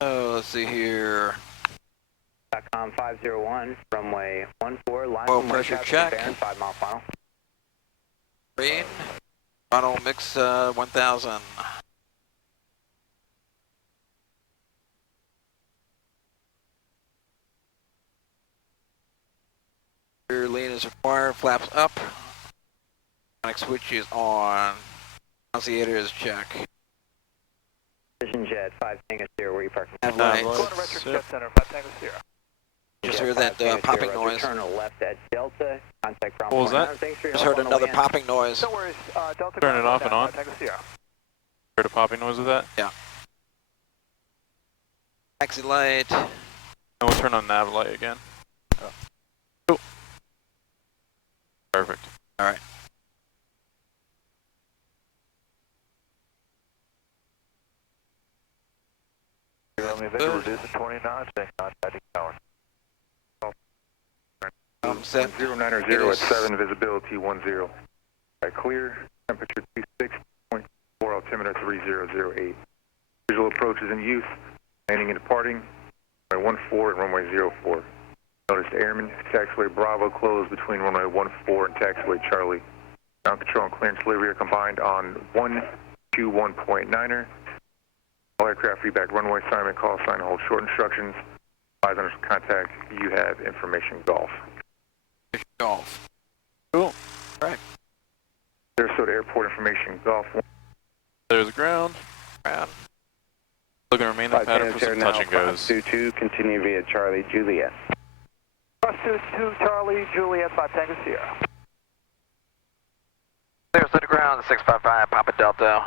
Let's see here. .com 501, runway 14, line Oil from pressure White check. Bear, 5 mile final. Green. Final mix 1000. Rear lean is required, flaps up. Sonic switch is on. Annunciator is check. Vision Jet 5 Tango 0, where you parking? Have Going lights. to Retro Jet Center, 5 Tango 0. Just Jet heard 5 that Tango popping 0, noise. Turn left at Delta, contact ground. What was that? Just heard another popping noise. No worries, Delta Turn Ground, it off down, and on. 5 Tango 0. Heard a popping noise with that? Yeah. Taxi light. And we'll turn on nav light again. Oh. Cool. Perfect. All right. Reduce to 20 knots and contacting tower. Set. 090 at 7, visibility 10. Right, clear, temperature 26.4, altimeter 3008. Visual approach is in use, landing and departing, runway 14 and runway 04. Notice airman, taxiway Bravo closed between runway 14 and taxiway Charlie. Ground control and clearance delivery are combined on 121.9er. All aircraft feedback runway assignment, call sign, hold short instructions. 500 contact, you have information golf. Golf. Cool. Right. Sarasota Airport information golf. There's ground. Ground. Looking to remain the pattern for some touch and goes. 2 continue via Charlie Juliet. 2 Charlie, Juliet, 5 Tango 0. There's the ground, 655, Papa Delta.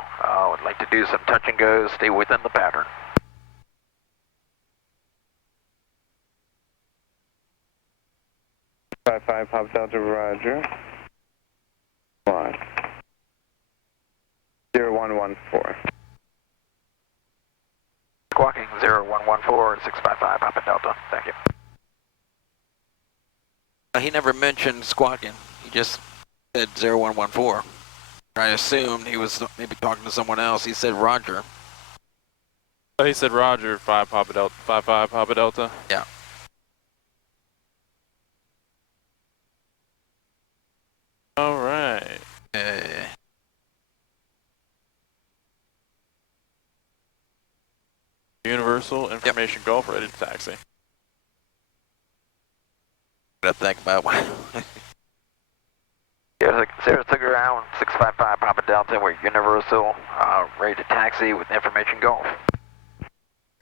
Would like to do some touch and goes, stay within the pattern. Papa Delta, roger. 0114. Squawking 0114, 655, Papa Delta. Thank you. He never mentioned squawking. He just said 0114. I assumed he was maybe talking to someone else. He said Roger. Oh, he said Roger, 5 Papa Delta, 55 Papa Delta. Yeah. All right. Universal Information Golf ready to taxi. Gotta think about what. Sarasota Ground, 655 Papa Delta. We're Universal, ready to taxi with information golf.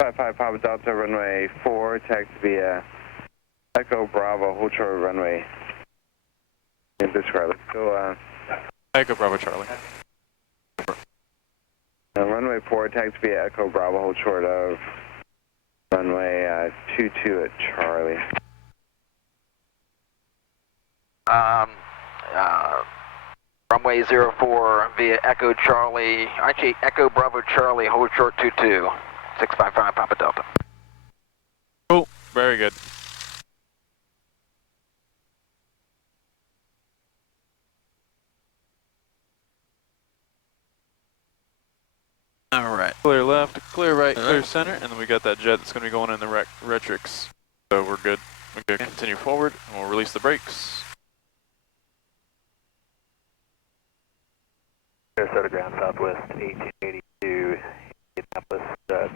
55 Papa Delta, runway 4, taxi via Echo Bravo, hold short runway. Describe. Let's go, Echo Bravo Charlie. runway 4, taxi via Echo Bravo, hold short of runway 22 at Charlie. Runway 04 via Echo Charlie, actually Echo Bravo Charlie, hold short 22, 655 Papa Delta. Cool. Very good. All right. Clear left, clear right, All clear right. center, and then we got that jet that's going to be going in the retrix. So we're good. We're going to continue forward, and we'll release the brakes. Sarasota Ground, Southwest, 1882, Indianapolis,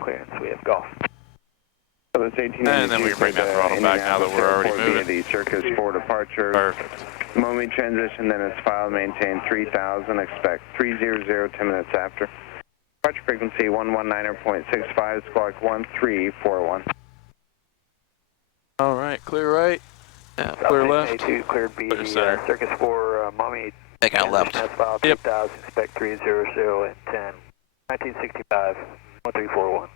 clearance, we have golf. So it's 1882. And then we can bring that throttle back now that we're already moving. The Circus 4 departure. Perfect. Moment transition, then it's filed, maintain 3000, expect 300, 10 minutes after. Departure frequency 119.65, squawk 1341. All right, clear right. Yeah. Clear left. 1882, cleared B, Clear center. Circus 4, Mommy. Take out left. That's filed, Yep. 3000, expect 300 and 10. 1965, 1341.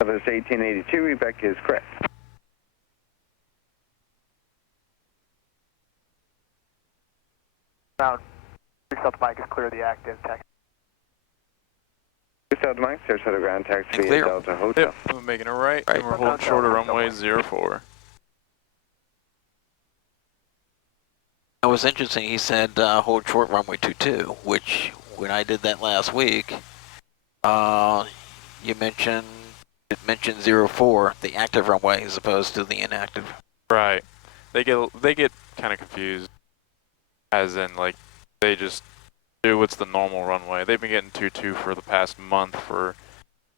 So it's 1882, Rebecca is correct. Ground, South Mike is clear, the active taxi. South Mike, Sarasota Ground, taxi via Clear. Delta Hotel. Yep, we're making a right, Right. and we're holding short of runway 04. It was interesting, he said hold short runway 22, which when I did that last week, you mentioned It mentioned 04, the active runway, as opposed to the inactive. Right. They get kind of confused, as in like they just do what's the normal runway. They've been getting 22 for the past month for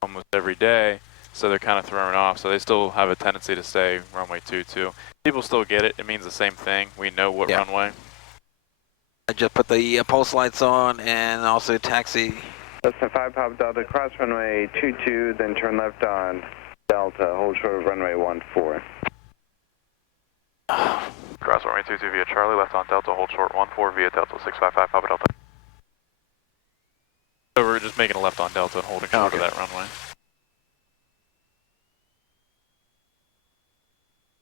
almost every day, so they're kind of thrown off. So they still have a tendency to say runway 22. People still get it. It means the same thing. We know what runway. I just put the pulse lights on and also taxi. Listen, 5 Papa Delta, cross runway 22, then turn left on Delta, hold short of runway 14. Cross runway 22 via Charlie, left on Delta, hold short 14 via Delta 655 Papa Delta. So we're just making a left on Delta and holding short of that runway.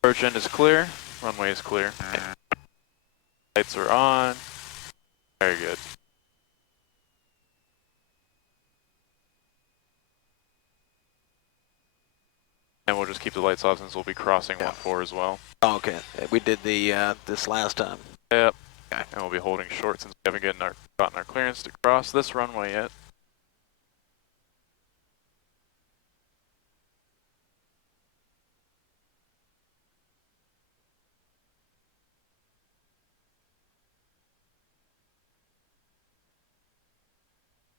Approach end is clear, runway is clear. Lights are on. Very good. And we'll just keep the lights off since we'll be crossing 14 as well. Oh, okay. We did the this last time. Yep. Okay. And we'll be holding short since we haven't gotten our clearance to cross this runway yet.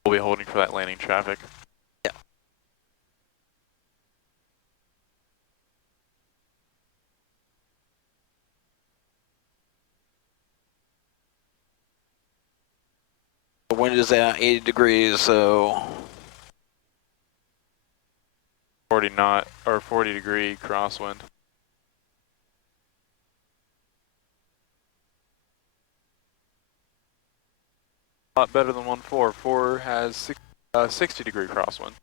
We'll be holding for that landing traffic. Yeah. The wind is at 80 degrees, so 40 knot or 40 degree crosswind. A lot better than 14. 4 has 60 degree crosswind.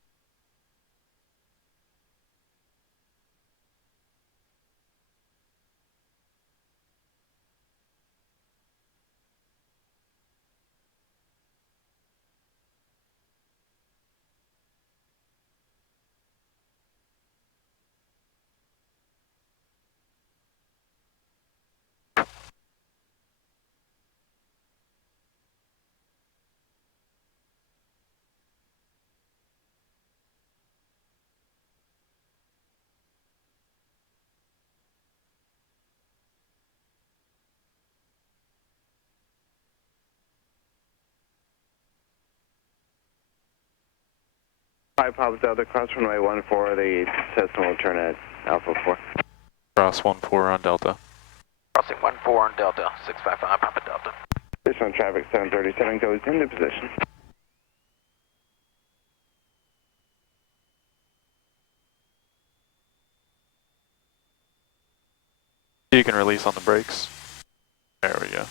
Five Papa Delta, cross runway 14, the Cessna will turn at Alpha 4. Cross 14 on Delta. crossing 14 on Delta, 655 Papa Delta. Additional traffic 737 goes into position. You can release on the brakes. There we go.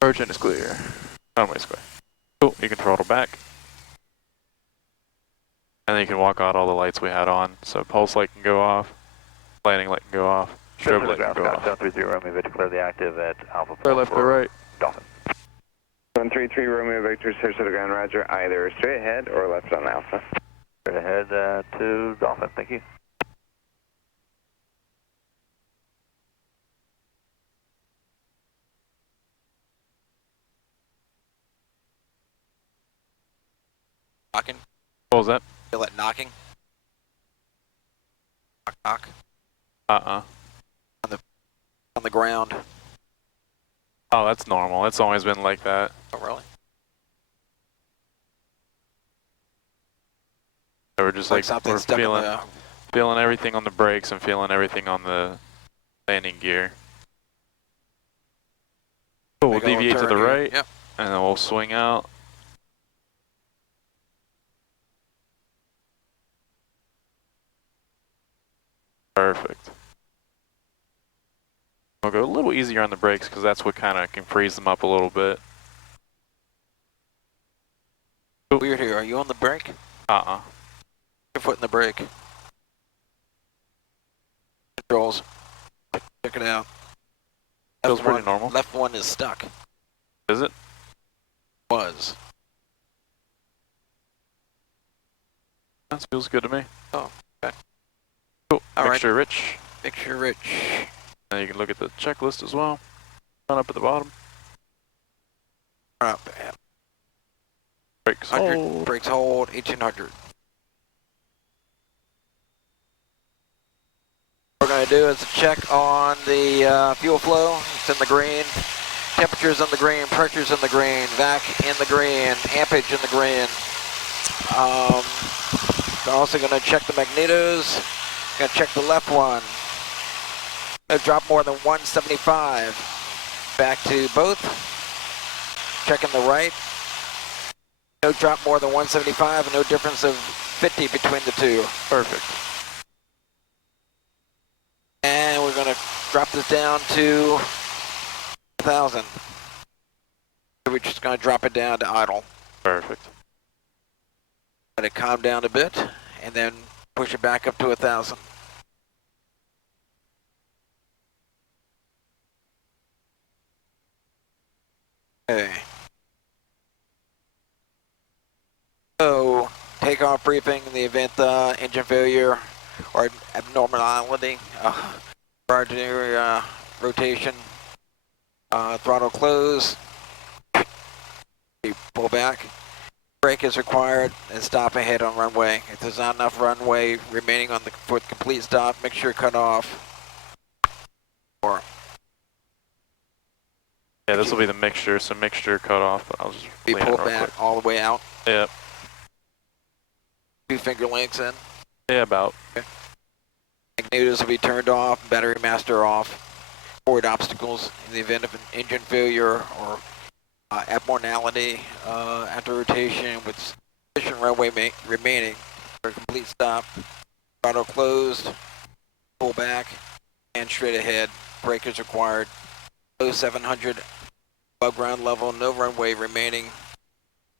Approach end is clear. Runway's clear. Cool, you can throttle back. And then you can walk out all the lights we had on. So pulse light can go off, landing light can go off, strobe light can go off. 730 Romeo Victor, clear the active at Alpha 4. Clear left or right. Dolphin. 133 Romeo Victor, search to the ground, roger, either straight ahead or left on Alpha. Straight ahead to Dolphin, thank you. Knocking. What was that? Feel that knocking? Knock, knock. On the ground. Oh, that's normal. It's always been like that. Oh, really? So we're just like something we're stuck feeling, in the... feeling everything on the brakes and feeling everything on the landing gear. Cool, we'll deviate to the right, Yep. and then we'll swing out. Perfect. We'll go a little easier on the brakes because that's what kind of can freeze them up a little bit. Weird here. Are you on the brake? Your foot in the brake. Controls. Check it out. Feels pretty normal. Left one is stuck. Is it? Was. That feels good to me. Oh, okay. Cool. All Mixture rich. Mixture rich. And you can look at the checklist as well. Down up at the bottom. Up. Brakes hold. Brakes hold, 1800. to do is a check on the fuel flow. It's in the green. Temperature's in the green. Pressure's in the green. Vac in the green. Ampage in the green. We're also going to check the magnetos. Going to check the left one. No drop more than 175. Back to both. Checking the right. No drop more than 175 and no difference of 50 between the two. Perfect. And we're going to drop this down to 1,000. We're just going to drop it down to idle. Perfect. Let it calm down a bit and then push it back up to 1,000. Okay. So, takeoff briefing in the event engine failure or abnormality prior to rotation. Throttle close. Pull back. Brake is required and stop ahead on runway. If there's not enough runway remaining on for the complete stop, mixture cut off. Or Yeah, this will be the mixture, so mixture cut off. I'll just be lean it pulled real back quick. all the way out. Yep. 2 finger lengths in. Yeah, about. Magnetos will be turned off, battery master off. Forward obstacles in the event of an engine failure or abnormality after rotation with sufficient runway remaining for a complete stop. Throttle closed, pull back, and straight ahead. Brake is required. Low 700 above ground level, no runway remaining.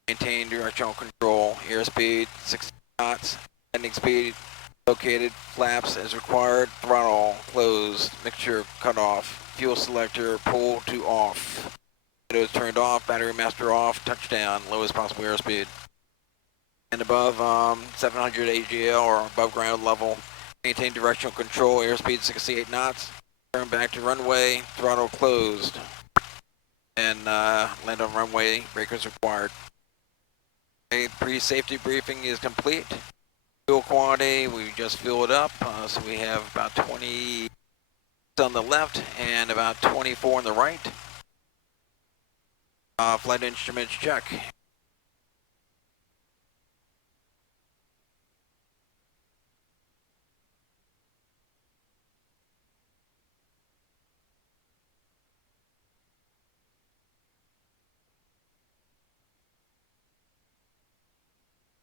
Maintain directional control. Airspeed 60 knots. Landing speed located. Flaps as required. Throttle closed. Mixture cut off. Fuel selector pull to off. Windows turned off. Battery master off. Touchdown. Lowest possible airspeed. And above 700 AGL or above ground level. Maintain directional control. Airspeed 68 knots. Turn back to runway. Throttle closed. And land on runway. Breakers required. A pre-safety briefing is complete. Fuel quantity, we just filled up, so we have about 20 on the left and about 24 on the right. Flight instruments check.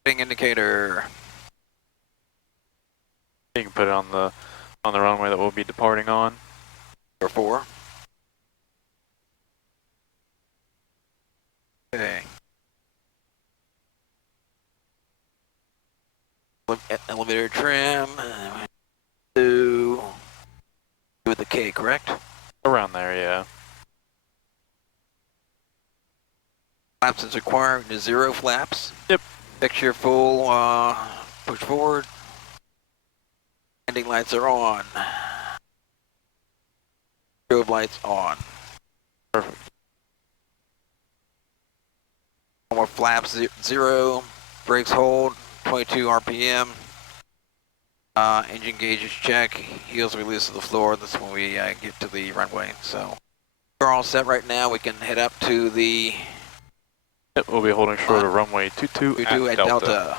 Indicator. You can put it on the runway that we'll be departing on. 4. Okay. Elevator trim. Do with the K, correct? Around there, yeah. Flaps is required. 0 flaps. Yep. Picture full. Push forward. Landing lights are on. Strobe lights on. Perfect. More flaps 0. Brakes hold. 22 RPM. Engine gauges check. Heels release to the floor. That's when we get to the runway. So we're all set right now. We can head up to the. Yep, we'll be holding short of runway 22 at Delta.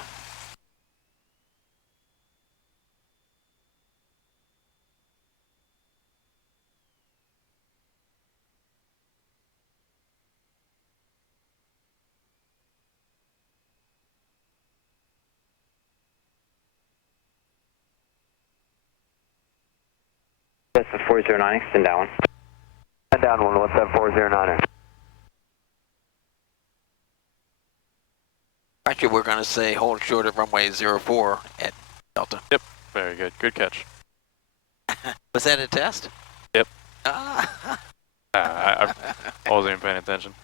That's the 409, extend down. And down 1174090. Actually, we're going to say hold short of runway 04 at Delta. Yep, very good. Good catch. Was that a test? Yep. Ah. I wasn't even paying attention.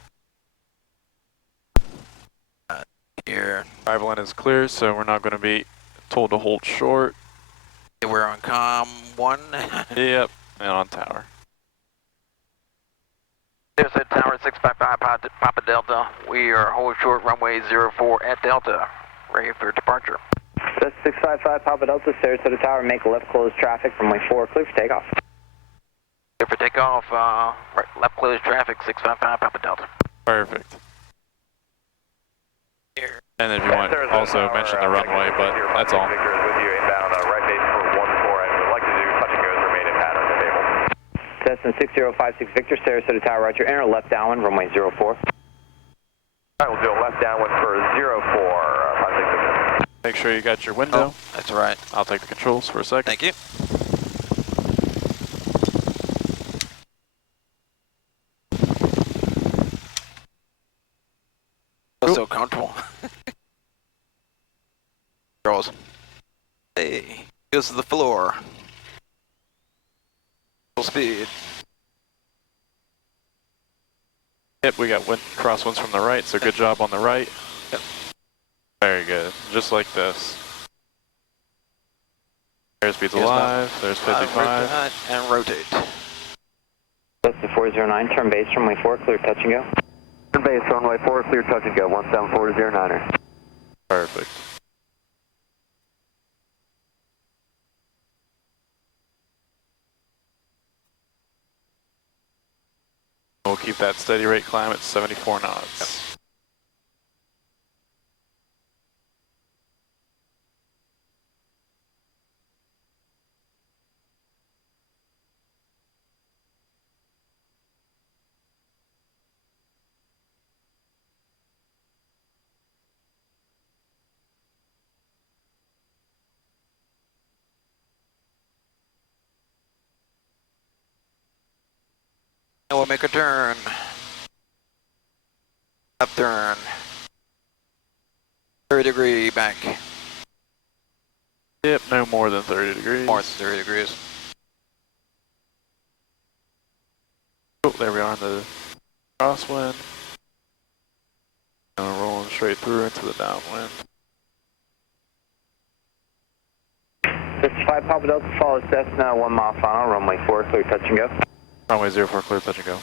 Here. Arrival line is clear, so we're not going to be told to hold short. We're on COM 1. Yep, and on tower. There's a tower 655 Papa Delta. We are hold short runway 04 at Delta. Ready for departure. That's 655 Papa Delta, Sarasota Tower, make a left close traffic, runway 4, clear for takeoff. Clear for takeoff, right, left close traffic, 655 Papa Delta. Perfect. And if you want, also mention the runway, but that's all. Victor is with you inbound, right base for 14, and would like to do touch and goes, remain in pattern if able. Cessna 6056 Victor, Sarasota Tower, roger, enter left downwind, runway 04. Alright, we'll do a left downwind for 04, 56 Victor. Make sure you got your window. Oh, that's all right. I'll take the controls for a second. Thank you. Feel so comfortable. Girls. Hey, goes to the floor. Full speed. Yep, we got crosswinds from the right, so good job on the right. Yep. Very good, just like this. Airspeed's alive, there's 55. And rotate. Cessna 409, turn base, runway 4, clear touch and go. Turn base, runway 4, clear touch and go, 17409er. Perfect. We'll keep that steady rate climb at 74 knots. Yep. Now we'll make a turn. Left turn. 30-degree bank. Yep, no more than 30 degrees. More than 30 degrees. Oh, there we are in the crosswind. And we're rolling straight through into the downwind. 55 Papa Delta, follow Cessna, 1 mile final, runway 4, clear touch and go. Runway 04, clear touch and go.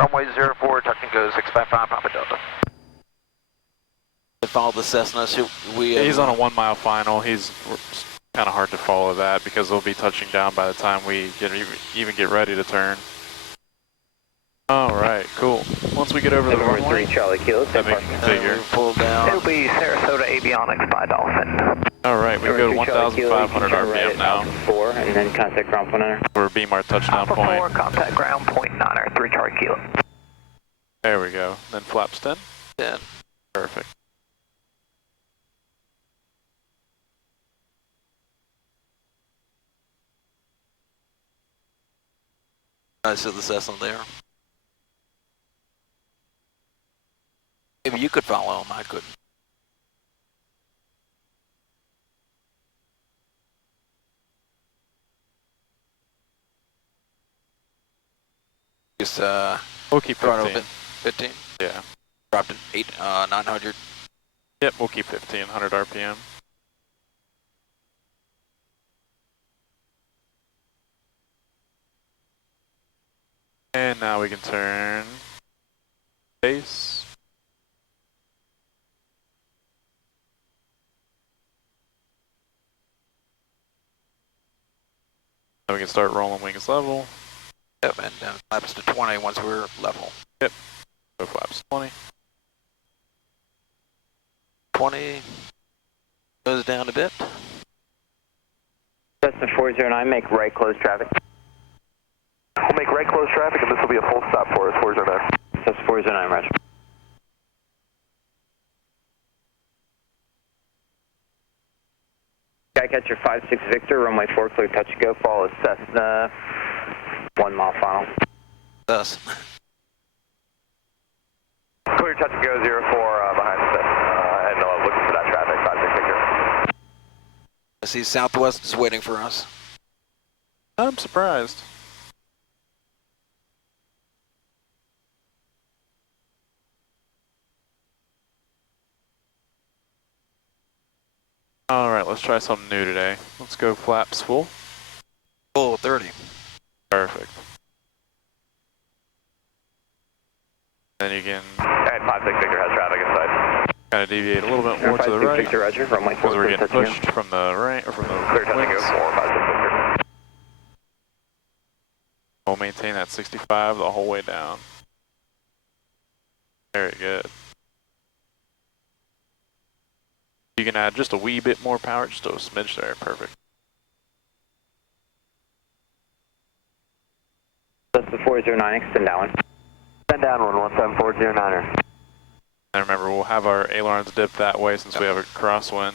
Runway 04, touch and go, 655 Papa Delta. To follow the Cessna, He's on a 1 mile final. He's kind of hard to follow that because they'll be touching down by the time we even get ready to turn. All right, cool. Once we get over the runway, 3 Charlie Kilo, that makes me figure. Pull down. It'll be Sarasota Avionics by Dolphin. All right, we can go to 1,500 RPM now. 4, and then contact ground point enter. For beam our touchdown point. 4, contact ground point 9er, 3 Charlie Kilo. There we go. Then flaps 10. 10. Perfect. I see the Cessna there. Maybe you could follow him, I couldn't. Just We'll keep throttle 15. 15. Yeah. Dropped it 900. Yep, we'll keep 1,500 RPM. And now we can turn base. Now we can start rolling wings level. Yep, and then flaps to 20 once we're level. Yep. Go flaps 20. 20 goes down a bit. Cessna 409, make right close traffic. We'll make right close traffic, and this will be a full stop for us, 409. Cessna 409, roger. Skycatcher 56 Victor, runway 4, clear touch and go, follow Cessna, 1 mile final. Thus. Clear touch and go, 04 behind the and looking for that traffic, 56 Victor. I see Southwest is waiting for us. I'm surprised. Alright, let's try something new today. Let's go flaps full. Full 30. Perfect. Then you can And 56 Victor has traffic inside. kind kind of deviate a little bit more to the right Victor, Roger, runway 4, because we're clear getting touching pushed from the right or from the Clear touching wings. go, 456. We'll maintain that 65 the whole way down. Very good. You can add just a wee bit more power, just a smidge there, perfect. That's the 409, extend down. Extend down 11740 And remember, we'll have our ailerons dip that way since we have a crosswind.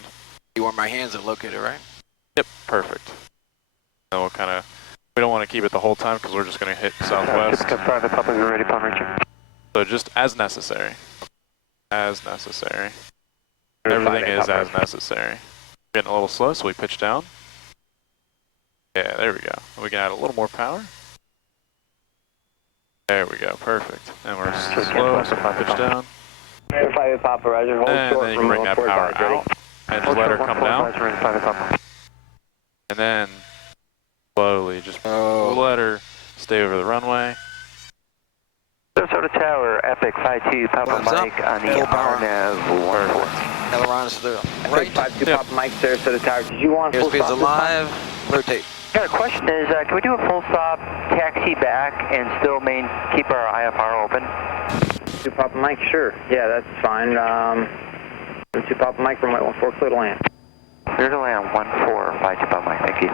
You want my hands are located, right? Yep, perfect. And we'll kind of, we don't want to keep it the whole time because we're just going to hit southwest. Private public, we're ready upon reaching. So just as necessary. As necessary. Everything is as necessary. Getting a little slow, so we pitch down. Yeah, there we go. We can add a little more power. There we go, perfect. And we're slow, so pitch down. 5 Papa, Roger, hold And short, then you can bring that power out and just let her come down. And then slowly just let her stay over the runway. Sarasota Tower, Epic 52, Papa Mike on the RNAV 14. Ailerons to the right. 52 Papa Mike, Sarasota Tower. Did you want full Airspeed's stop? alive. Rotate. Yeah, the question is, can we do a full stop, taxi back, and still keep our IFR open? 2 Papa Mike, sure. Yeah, that's fine. 2 Papa Mike, runway 14, clear to land. Clear to land, 14, 52 Papa Mike, thank you.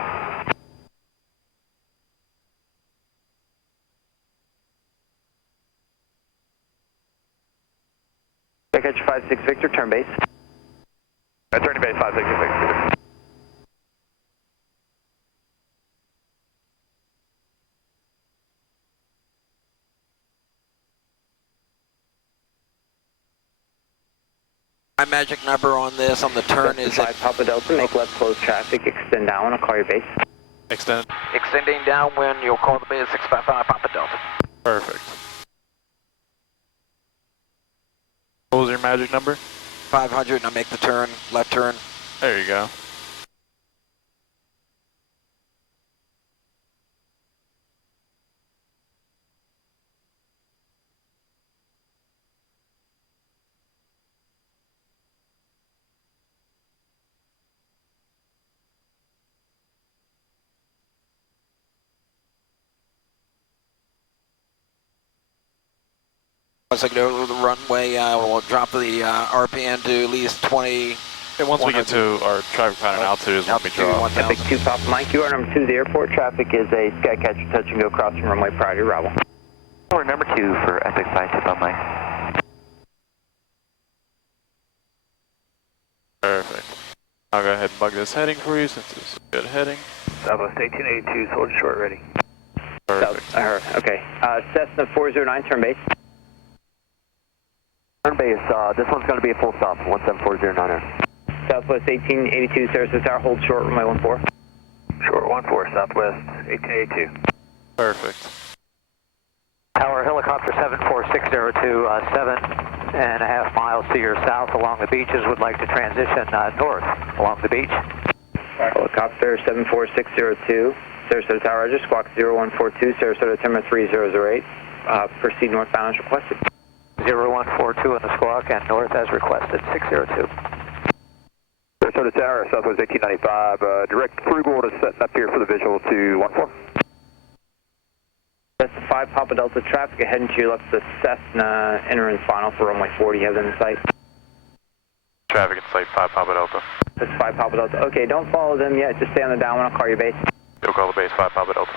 Backcatch 56 Victor, turn base. Turning base 56 Victor. My magic number on this, on the turn is 5 Papa Delta, make left close traffic, extend down, I'll call your base. Extend. extending downwind. You'll call the base 655 Papa Delta. Perfect. What was your magic number? 500, and I make the turn, left turn. There you go. Once I get over the runway, we'll drop the RPM to at least 20. And once we get to our traffic pattern altitude is when we draw. Epic 2 Papa Mike, you are number 2. The airport traffic is a Skycatcher touch and go crossing runway prior to arrival. Or number 2 for Epic 5 2 Papa Mike. Perfect. I'll go ahead and bug this heading for you since it's a good heading. Southwest 1882, hold short, ready. Perfect. Okay. Cessna 409, turn base. Turn base, this one's going to be a full stop, 17409er. Southwest 1882, Sarasota Tower, hold short, runway 14. Short 14, Southwest 1882. Perfect. Tower helicopter 74602, 7.5 miles to your south along the beaches, would like to transition north along the beach. Helicopter 74602, Sarasota Tower, Roger, squawk 0142, Sarasota Timber 3008. Proceed northbound as requested. 0142 in the squawk and north as requested, 602. Sarasota Tower, Southwest 1895, direct Frugal to setting up here for the visual to 14. That's the 5 Papa Delta traffic ahead and to your left, the Cessna entering final for runway 40, you have them in sight. Traffic in sight, 5 Papa Delta. That's 5 Papa Delta. Okay, don't follow them yet, just stay on the downwind, I'll call your base. You'll call the base 5 Papa Delta.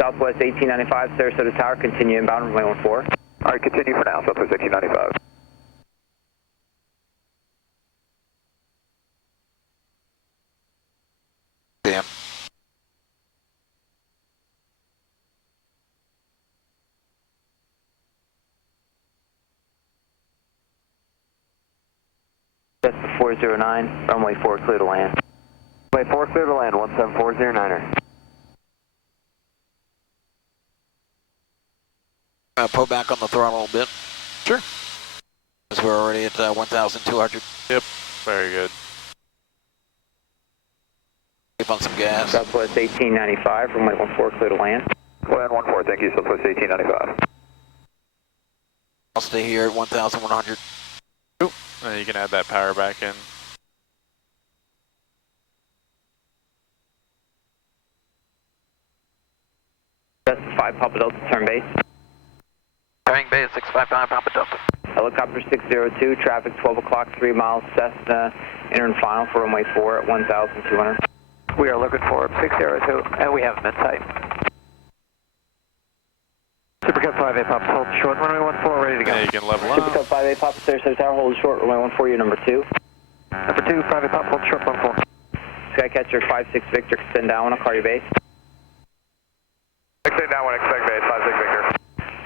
Southwest 1895, Sarasota Tower, continue inbound, runway 14. All right, continue for now, Southwest 1895. Damn. That's the 409, runway 4 clear to land. Runway 4 clear to land, 17409er. Pull back on the throttle a little bit. Sure. Because we're already at 1,200. Yep, very good. Keep on some gas. Southwest 1895, runway 14 clear to land. Land 14, thank you, Southwest 1895. I'll stay here at 1,100. And then you can add that power back in. That's 5 Papa Delta, turn base. Turning base 655 Papa Delta. Helicopter 602, traffic 12 o'clock, 3 miles, Cessna, enter and final for runway 4 at 1,200. We are looking for 602, and we have them in sight. Supercut 5A Papa, hold short, runway 14, ready to go. Yeah, you can level up. Supercut 5A Papa, Sarasota Tower, hold short, runway 14, you're number 2. Number 2, 5A Papa, hold short, 14. Skycatcher 56 Victor, extend down, I'll call your base. Extend down, expect base, 56 Victor.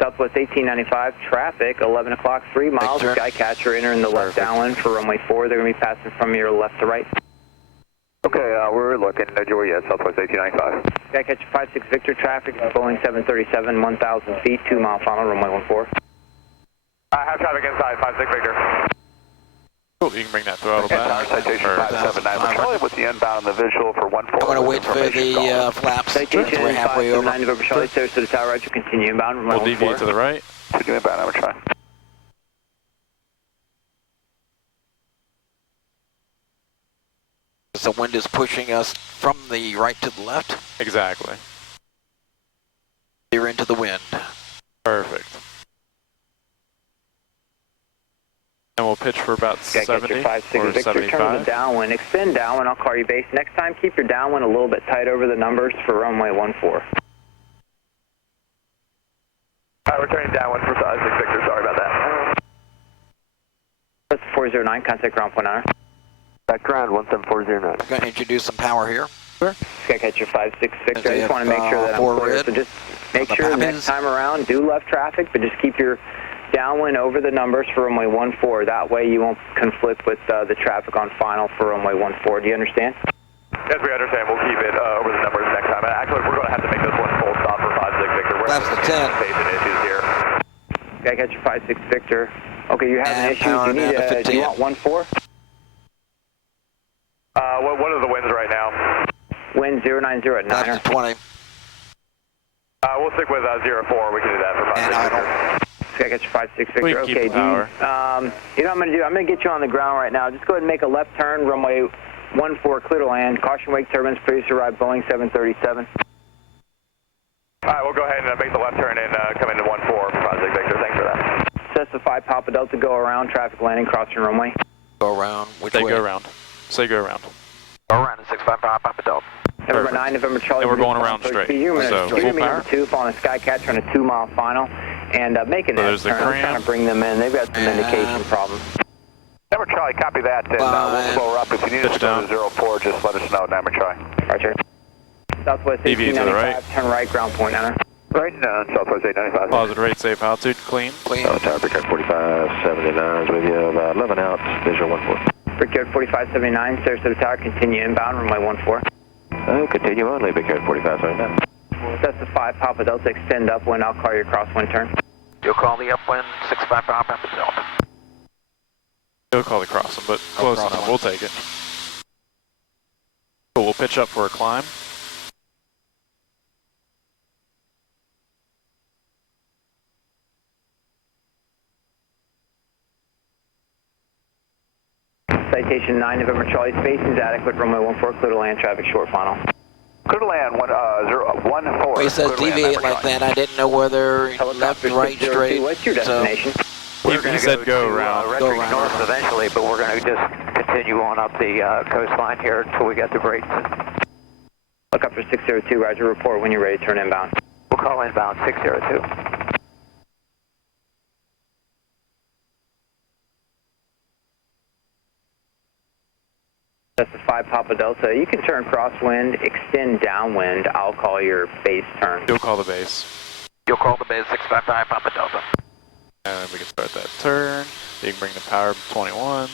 Southwest 1895, traffic, 11 o'clock, 3 miles, Victor. Skycatcher entering the left downwind for runway 4, they're going to be passing from your left to right. Okay, we're looking at Juliet, Southwest 1895. Skycatcher 56 Victor, traffic, Boeing 737, 1,000 feet, 2 mile final, runway 14. I have traffic inside, 56 Victor. Cool, you can bring that throttle back. Citation 579, Charlie with the inbound on the visual for 14. I'm going to wait for the flaps. Citation We're halfway over. 579 November Charlie, Sarasota Tower, Roger, continue inbound, runway We'll deviate to the right. Continue inbound, I'm going to try. The wind is pushing us from the right to the left. Exactly. You're into the wind. Perfect. And we'll pitch for about 70 or 56 Victor, turn to 75. downwind, extend downwind, I'll call your base. Next time, keep your downwind a little bit tight over the numbers for runway 14. Returning downwind for 56 Victor, sorry about that. That's 409, contact ground point honor. Ground 17409. I'm going to introduce some power here. Skycatcher 56 Victor, I They just want to have, make sure that I'm four clear. red So just make on the sure the pappies. next time around, do left traffic, but just keep your downwind over the numbers for runway 14. That way you won't conflict with the traffic on final for runway 14. Do you understand? Yes, we understand. We'll keep it over the numbers next time. Actually, we're going to have to make this one full stop for 56 Victor. We're That's having the 10. communication issues here. Skycatcher 56 Victor. Okay, you're having And issues. power You need down to do you 15. want 14? What are the winds right now? Wind 090 at Left 9er. to 20. We'll stick with 04. We can do that for 56 And Victor. idle. Skycatcher 56 We Victor. can keep Okay, the power. you know what I'm going to do? I'm going to get you on the ground right now. Just go ahead and make a left turn, runway 14, clear to land. Caution wake turbines, please arrive Boeing 737. All right, we'll go ahead and make the left turn and come into 14 for 56 Victor. Thanks for that. Cessna 5 Papa Delta, go around, traffic landing, crossing runway. Go around. Which They way? go around. Say go around. Go around in 655 Papa Delta. November Perfect. 9, November Charlie. And we're going reduce around final straight. speed. You're So, going full to be power. number 2, following a Skycatcher on a 2-mile final, and making So that there's the turn. I'm trying cram. to bring them in. They've got some indication problems. Number Charlie, copy that, and we'll slow her up. If you need us to go to 04, just let us know. Number Charlie. Roger. Southwest Deviate to the 1895, turn right, ground point, enter. Right, Southwest 895. Closet rate, safe altitude, clean. Clean. Tower Picott 4579 is with you, about 11 out, visual 14. Brickyard 4579, Sarasota Tower, continue inbound, runway 14. Continue on, leave Picott 4579. That's the 5 Papa Delta, extend upwind, I'll call your crosswind turn. You'll call the upwind 655 Papa Delta. Go call the crossing, but close crossing. enough. We'll take it. Cool, we'll pitch up for a climb. Citation 9, November Charlie, spacing is adequate, runway 14, clear to land, traffic short final. Clear to land, 14. He says deviate like that. I didn't know whether left, Helicopter right, 602, straight. what's your destination? He said go around. Go around. North eventually, but we're going to just continue on up the coastline here until we get the brakes. Helicopter 602, roger, report when you're ready to turn inbound. We'll call inbound 602. That's the 5 Papa Delta. You can turn crosswind, extend downwind. I'll call your base turn. You'll call the base. You'll call the base 655 Papa Delta. And then we can start that turn. You can bring the power up to 21.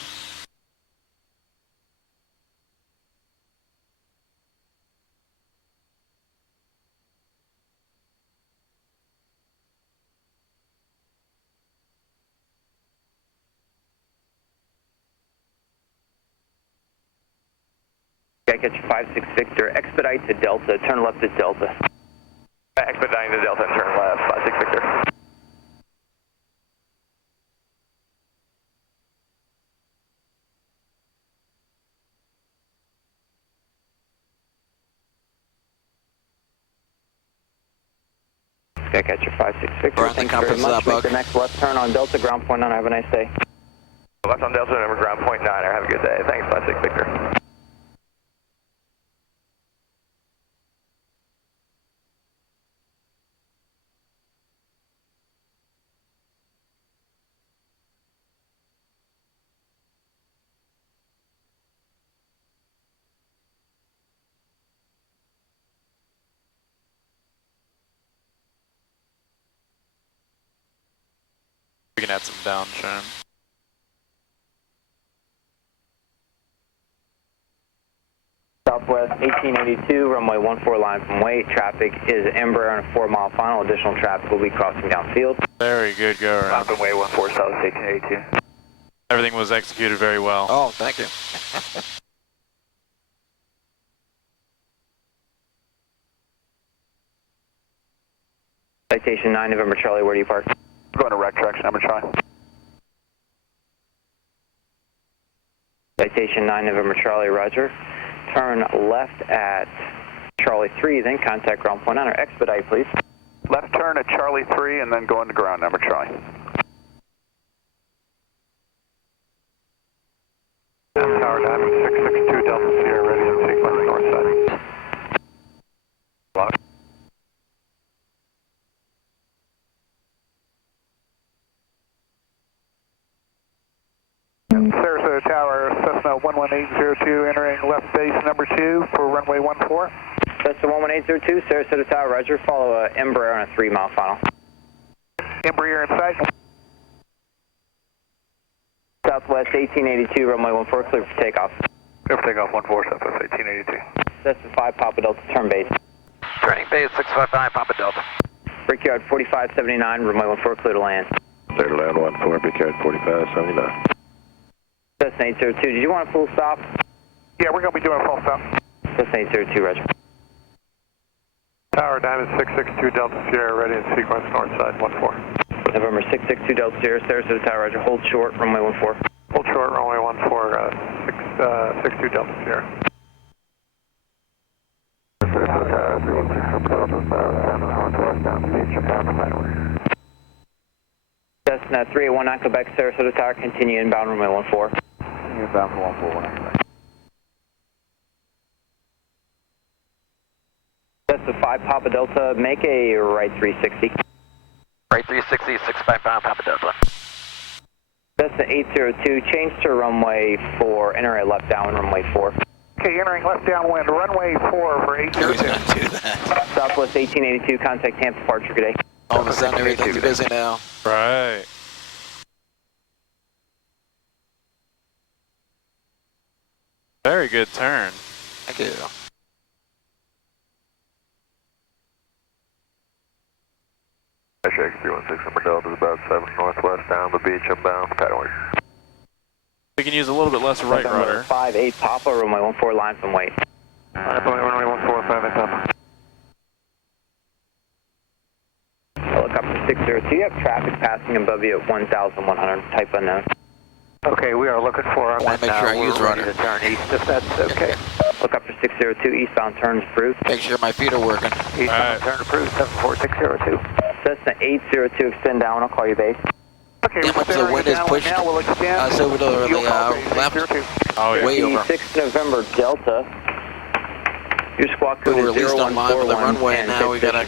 Skycatcher 56 Victor, expedite to Delta, turn left to Delta. Expediting to Delta and turn left, 56 Victor. Skycatcher 56 Victor, Around the thank you very compass, much. Bug. Make the next left turn on Delta, ground point 9, have a nice day. Left on Delta, number ground point 9, have a good day. Thanks, 56 Victor. We can add some down trim. Southwest 1882, runway 14 line from weight. Traffic is Embraer on a 4-mile final. Additional traffic will be crossing downfield. Very good go around. Runway 14 Southwest 1882. Everything was executed very well. Oh, thank you. Citation 9 November Charlie, where do you park? Going to rec direction, number Charlie. Citation 9 November Charlie, roger. Turn left at Charlie 3, then contact ground point 9 or expedite, please. Left turn at Charlie 3 and then go into ground, number Charlie. Tower Diamond 662 Delta Sierra, ready in sequence north side. Lock. Sarasota Tower, Cessna 11802, entering left base number 2 for runway 14. Cessna 11802, Sarasota Tower, roger. Follow Embraer on a 3-mile final. Embraer in sight. Southwest 1882, runway 14, clear for takeoff. Clear for takeoff 14, Southwest 1882. Cessna 5 Papa Delta, turn base. Turning base 655 Papa Delta. Brickyard 4579, runway 14, clear to land. Clear to land 14, Picott 4579. Cessna 802, did you want a full stop? Yeah, we're going to be doing a full stop. Cessna 802, roger. Tower Diamond 662 Delta Sierra, ready in sequence north side 14. November 662 Delta Sierra, Sarasota Tower, roger. Hold short, runway 14. Hold short, runway 14, 662 Delta Sierra. Cessna 3819 Quebec, Sarasota Tower, continue inbound, runway 14. Inbound for 14. Cessna 5 Papa Delta, make a right 360. Right 360, 655 Papa Delta. Cessna 802, change to runway 4, enter a left down, runway 4. Okay, entering left downwind, runway 4 for Who's 802. going to do that? Southwest 1882, contact Tampa departure, good day. All of a sudden, everything's busy now. Right. Very good turn. Thank you. SRQ 316 number Delta is about 7 northwest down the beach, inbound, paddling. We can use a little bit less right rudder. 58 Papa, runway 14, line from weight. Runway 145 Papa. Helicopter 602, you have traffic passing above you at 1,100, type unknown. Okay, we are looking for our Want to make sure I use we're ready rudder. to turn east if that's okay. Helicopter 602, eastbound turns approved. Make sure my feet are working. Eastbound Alright. turn approved, 74602. Cessna 802, extend down, I'll call you base. Okay, Yeah, we're but the steering wind it is down pushed now, we'll extend. us over to the You'll call base left. 802. Oh, yeah. Way over. 6 November Delta. Your squawk code We is were released on line for the 0141 runway, and now we gotta.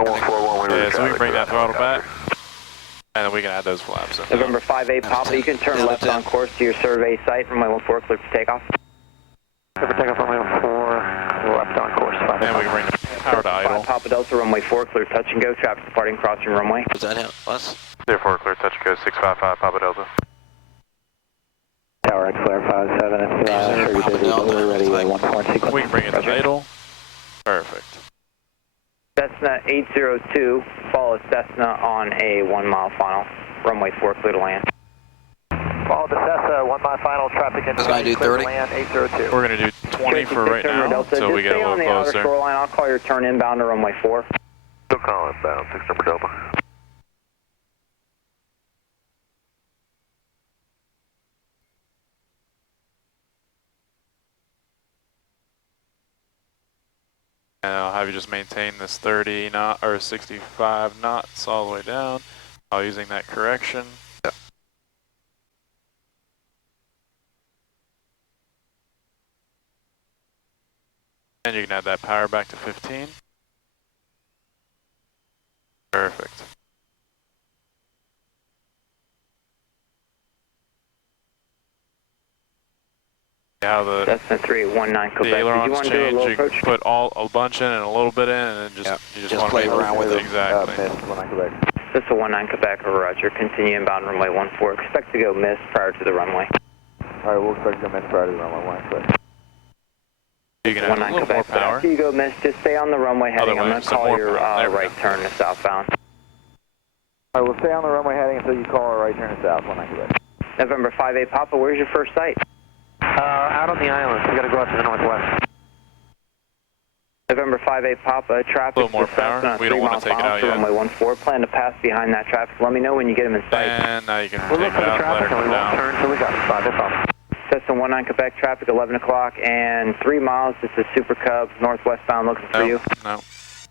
141, Yeah, so we can bring that throttle back. And then we can add those flaps in. November 58 Papa, you can turn Delta left 10. on course to your survey site, runway 14, clear for takeoff. Clear for takeoff runway 4, left on course. And we can bring the power to 5 idle. Papa Delta, runway 4, clear touch and go, traffic departing crossing runway. Does that help us? Therefore, clear touch code 655 Papa Delta. Tower X Flare 57, it's Sure, Papa Delta. ready, 14 sequence. We can bring it to idle. Perfect. Cessna 802, follow Cessna on a 1-mile final, runway 4, clear to land. Follow the Cessna, 1-mile final, traffic into This guy do 30? land 802. We're going to do 20 for right now, Delta, so we just get a stay on little the outer closer. shoreline, I'll call your turn inbound to runway 4. Still calling inbound, 6 number Delta. And I'll have you just maintain this 30 knot or 65 knots all the way down while using that correction. Yep. And you can add that power back to 15. Perfect. Now the Cessna 319 Quebec. Did you ailerons want to do a change. low You can approach? put a bunch in and a little bit in, and then just Yep. you Just want play to around with it. Exactly. Miss 19 Quebec. Cessna 19 Quebec, over Roger. Continue inbound runway 14. Expect to go miss prior to the runway. Alright, we'll expect to go miss prior to the runway 16. You can add a 19 little more Quebec. power. After you go miss, just stay on the runway heading. I'm going Otherwise, to some call more your power. There we right go. turn to southbound. Alright, we'll stay on the runway heading until you call our right turn to south, 19 Quebec. November 58 Papa, where's your first site? Out on the islands. We got to go out to the northwest. November 58 Papa, traffic A little more to south power. on We don't 3 wanna miles take it final out to yet. runway 14. Plan to pass behind that traffic. Let me know when you get him in sight. And now you can We'll take look it for the out, let traffic her and we come won't down. turn until we got inside. No problem. Cessna 19 Quebec traffic, 11 o'clock and 3 miles. This is Super Cub, northwestbound looking for you. No.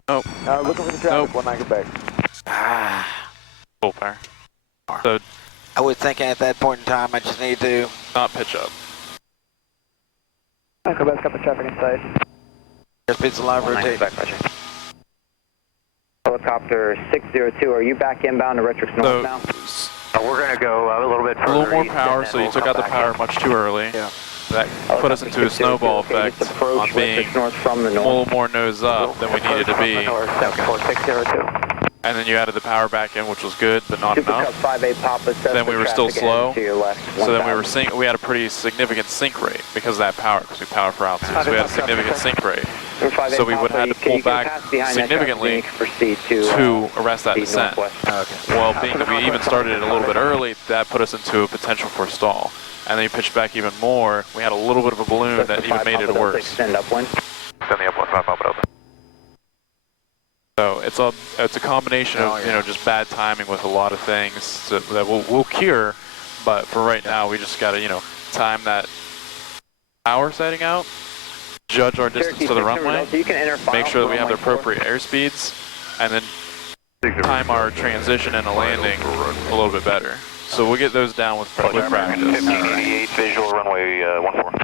Nope. Looking for the traffic, 19 Quebec. Full power. So I was thinking at that point in time, I just need to. not pitch up. Quebec's got the traffic in sight. Just pitch the live 19 rotate. Quebec, Roger. Helicopter 602, are you back inbound to Retrix North now? We're going to go a little bit A further little more east, power, and so then you we'll took out the come back power in. much too early. Yeah. That put us into a snowball effect Just approach on being Retrix North from the a north. little more nose up than we needed to be. 74602. And then you added the power back in, which was good, but not Super Cub enough. 58 Papa, Then we were still traffic slow. ahead to your left, So then we were 1000. we had a pretty significant sink rate because of that power, because we power for altitude. So we had a significant sink rate. Number 58 So we would have Papa, had to pull you can back pass behind that significantly traffic, then you can proceed to arrest that speed descent. northwest. Okay. Well, being that we even started it a little bit early, that put us into a potential for a stall. And then you pitched back even more. We had a little bit of a balloon That's that the even 5 made it Papa Delta, worse. Extend upwind. Send the upwind 5 Papa Delta. So it's a combination of just bad timing with a lot of things that we'll cure, but for right now we just gotta time that power setting out, judge our distance to the runway, make sure that we have the appropriate airspeeds, and then time our transition and a landing a little bit better. So we'll get those down with practice. 1588 visual runway 14.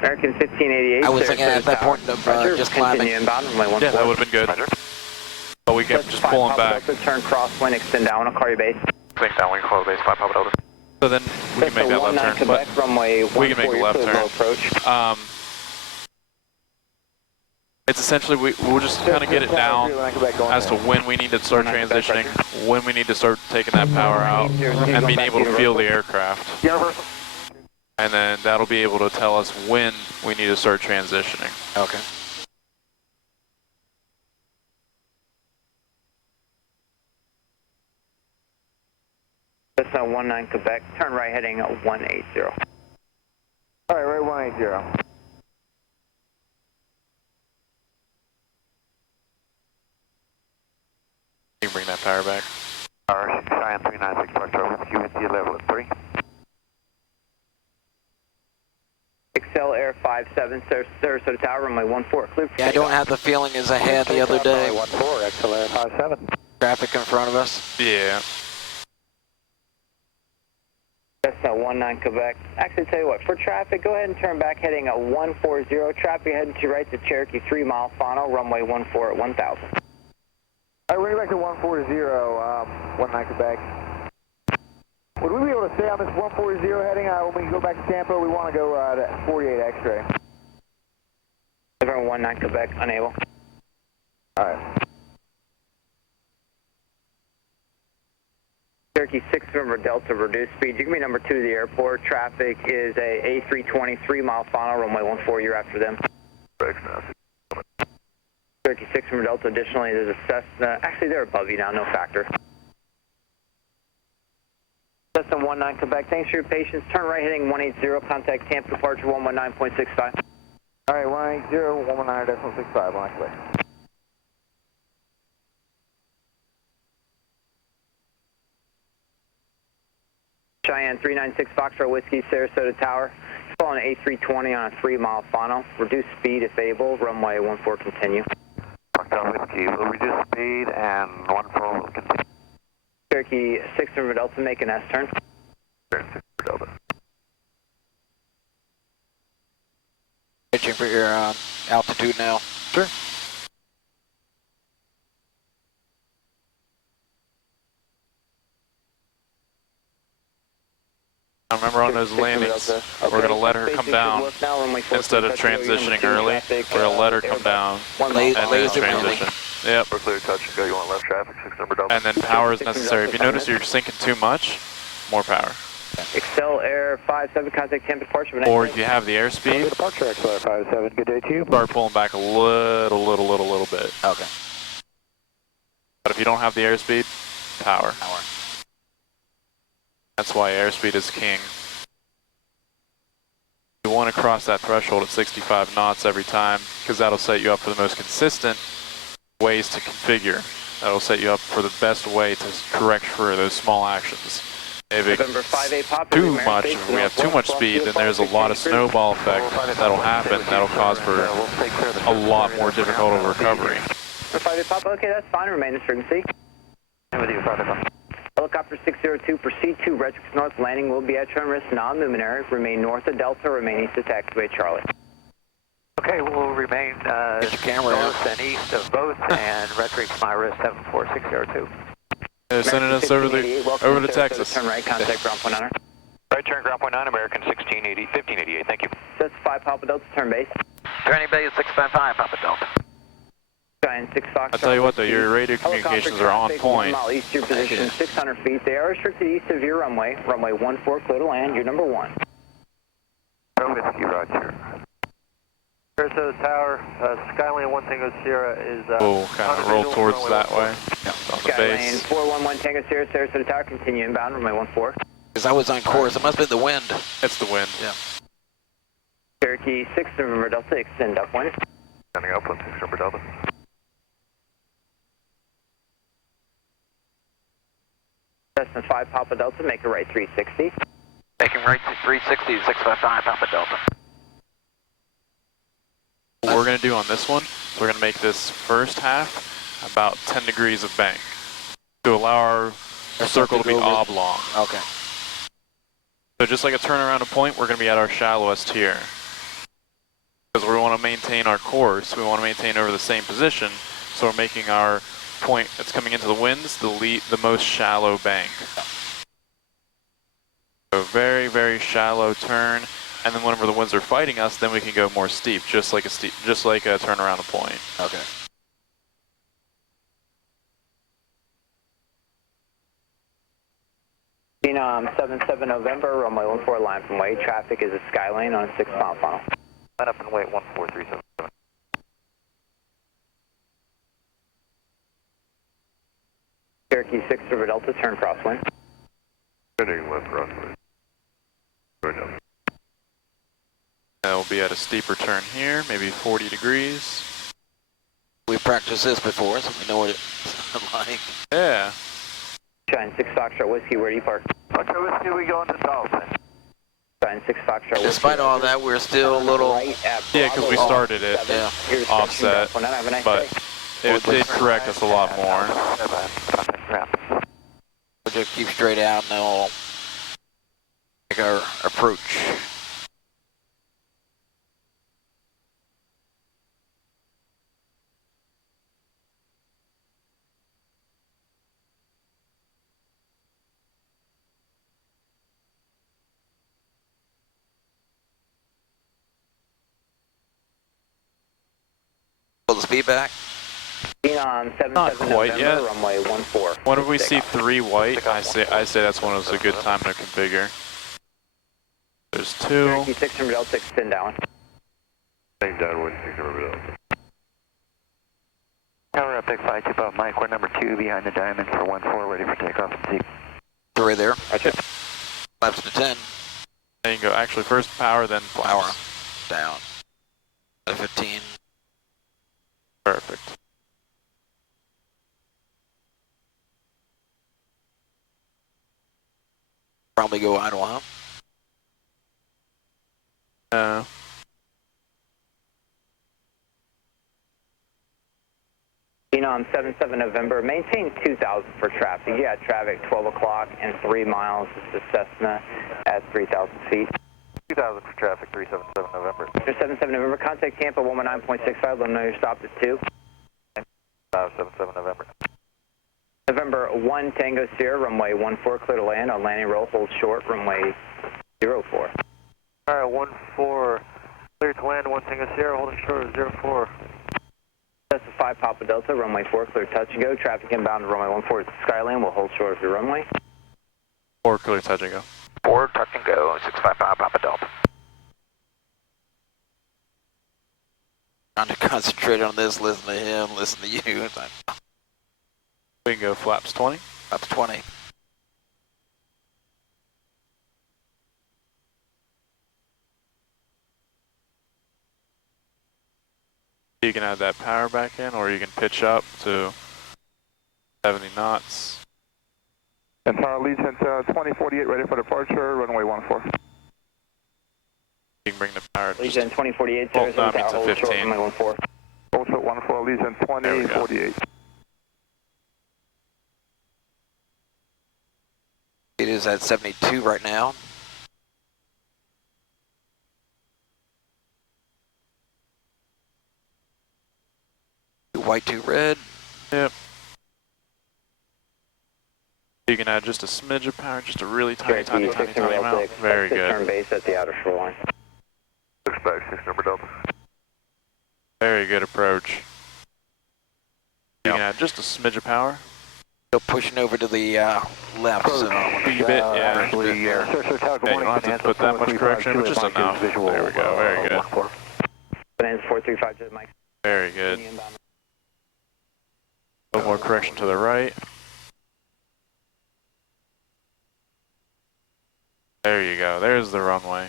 American 1588. I was thinking at that point of just climbing. Continue inbound, runway 14. Yeah, that would have been good. But we kept just pulling back. Turn crosswind, extend down, I'll call your base. Think down, we can call the base 5 Papa Delta. So then we can make that left turn, but runway we can make a left turn. Approach. It's essentially we'll just kind of get it down as to when we need to start transitioning, when we need to start taking that power out, and being able to feel the aircraft. And then that'll be able to tell us when we need to start transitioning. Okay. Cessna 19 Quebec, turn right heading 180. Alright, right 180. You can bring that power back. Cheyenne 396 Foxtrot with QNC level at 3. Excel Air 57, Sarasota Tower, runway 14, clear for Yeah, I don't have the feeling as I had the other day. 14, Excel Air 57. Traffic in front of us. Yeah. Cessna 19 Quebec. Actually, tell you what, for traffic, go ahead and turn back heading at 140. Traffic heading to right to Cherokee 3 mile final, runway 14 at 1000. Alright, we're going back to 140, 19 Quebec. Would we be able to stay on this 140 heading? When we go back to Tampa, we want to go to 48 X-ray. November 19 Quebec, unable. Alright. Cherokee 6 November Delta, reduced speed. You can be number 2 to the airport. Traffic is a A320, 3 mile final, runway 14, you're after them. Cherokee 6 November Delta, additionally, there's a Cessna. Actually, they're above you now, no factor. Cessna 19 Quebec, thanks for your patience. Turn right heading 180, contact Tampa departure 119.65. Alright, 180, 119.65, 19 Quebec. Cheyenne 396 Foxtrot Whiskey, Sarasota Tower. Following an A320 on a 3 mile final. Reduce speed if able, runway 14, continue. Delta Whiskey will reduce speed and 14 will continue. Cherokee 6 November Delta, make an S turn. 6 Delta. Pitching for your altitude now. Sure. I remember on those landings, we're going to let her come down instead of transitioning early. We're going to let her come down and then transition. Yep. We're clear, touch and go. You want left traffic, 6 November Delta. And then power is necessary. If you notice you're sinking too much, more power. Excel Air 57, contact Tampa departure. Or if you have the airspeed, Departure Excel Air 57, good day to you. start pulling back a little bit. Okay. But if you don't have the airspeed, power. That's why airspeed is king. You want to cross that threshold at 65 knots every time, because that'll set you up for the most consistent ways to configure. That'll set you up for the best way to correct for those small actions. If it's too much, if we have too much speed, then there's a lot of snowball effect that'll happen. That'll cause for a lot more difficult recovery. 5A Papa, okay, that's fine. Remain in frequency. With you, 5A. Helicopter 602, proceed to Retrix North. Landing will be at turn risk non-luminary. Remain north of Delta, remain east of taxiway Charlie. Okay, we'll remain Get your camera north and east of both, and Retrix Myris 74602. They're sending us over to Texas. Turn right, contact ground point 9. Right turn, ground point 9, American 1588, thank you. That's 5 Papa Delta, turn base. Turning base 655 Papa Delta. Giant 6 Fox. I'll tell you what though, your radio communications are on point. Mile east, your position 600 feet. They are restricted east of your runway. Runway 14, clear to land. You're number 1. Whiskey, roger. Sarasota Tower, Skyline 1 Tango Sierra is... We'll kind of roll towards that way, on the Skyline base. 411 Tango Sierra, Sarasota Tower, continue inbound, runway 14. Because I was on course. It must have been the wind. It's the wind. Yeah. Cherokee 6 November Delta, extend upwind. Standing upwind, 6 November Delta. Cessna 5 Papa Delta, make a right 360. Making right to 360 655 Papa Delta. What we're going to do on this one, we're going to make this first half about 10 degrees of bank to allow our circle to be oblong. Okay. So just like a turnaround of point, we're going to be at our shallowest here. Because we want to maintain our course, we want to maintain over the same position, so we're making our point that's coming into the winds the most shallow bank. So very, very shallow turn. And then whenever the winds are fighting us, then we can go more steep, just like a turnaround of point. Okay. Phenom 77 November, runway 14 line from way. Traffic is a Skylane on a 6-mile funnel. Line up and wait 14377. Cherokee 6 River Delta, turn crosswind. Turning left crosswind. Right now. We'll be at a steeper turn here, maybe 40 degrees. We've practiced this before, so we know what it's like. Yeah. Giant 6 Foxtrot Whiskey, where do you park? Foxtrot Whiskey, we go into Dolphin. Giant 6 Foxtrot Whiskey. Despite all that, we're still a little... Yeah, because we started it offset, but it did correct us a lot more. We'll just keep straight out and then we'll make our approach. Pull the speed back. Phenom 77 Not quite November, yet. runway 14. Whenever we see 3 white, I say that's when it's a good time to configure. There's 2. Cherokee 6 River Delta, extend down. Same downwind, 6 November Delta. Tower up, Big 5, tip off Mike. We're number 2 behind the diamond for 14, ready for takeoff and seat. Right there. Roger. Flaps to 10. There you go. Actually, first power, then Power. flaps. Down. 15. Perfect. Probably go idle, huh? 77 November, maintain 2000 for traffic. You got traffic 12 o'clock and 3 miles. This is Cessna at 3,000 feet. 2000 for traffic, 377 November. 77 November, contact Tampa 119.65, let them know you're stopped at 2. 77 November. November 1 Tango Sierra, runway 14, clear to land on landing roll, hold short, runway 04. Alright, 14, clear to land, 1 Tango Sierra, holding short of 04. That's a 5 Papa Delta, runway 4, clear touch and go. Traffic inbound to runway 14 Skyland, will hold short of your runway. 4 clear touch and go. 4, touch and go, 655 Papa Delta. Trying to concentrate on this, listen to him, listen to you. It's like, We can go flaps 20. that's 20. You can add that power back in, or you can pitch up to 70 knots. And Tower Allegiant 2048 ready for departure, runway 14. You can bring the power just Legion 2048, Oh, Sarasota no, I mean Tower, to hold short, 15. runway 14. Hold short 14, Allegiant 2048. It is at 72 right now. Two white, 2 red. Yep. You can add just a smidge of power, just a really tiny, tiny amount. Very good. Turn base at the outer shoreline. 656 number Delta. Very good approach. You can add just a smidge of power. Still pushing over to the left, so Wee bit, yeah. Actually, Sarasota Tower, good Yeah, you morning. don't have to put that much correction, but just enough. There we go, very good. Bonanza 435 to the mic. Very good. A little more correction to the right. There you go, there's the runway.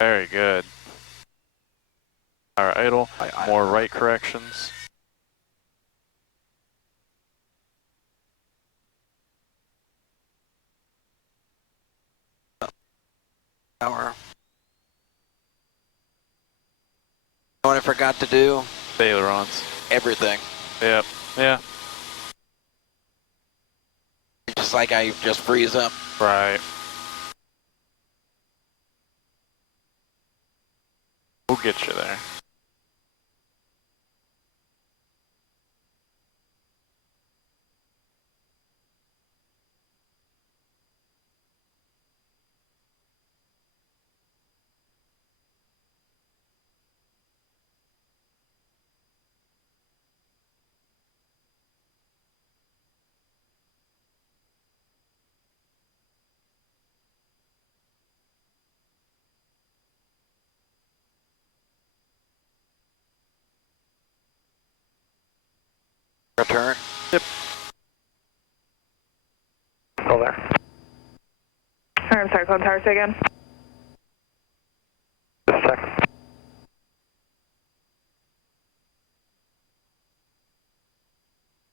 Very good. Alright, idle. More right corrections. power. You know what I forgot to do? Ailerons. Everything. Yep. Yeah. Just like I just freeze up. Right. We'll get you there. Return. Yep. Still there. I'm sorry, Clone Tower, say again. Just a second.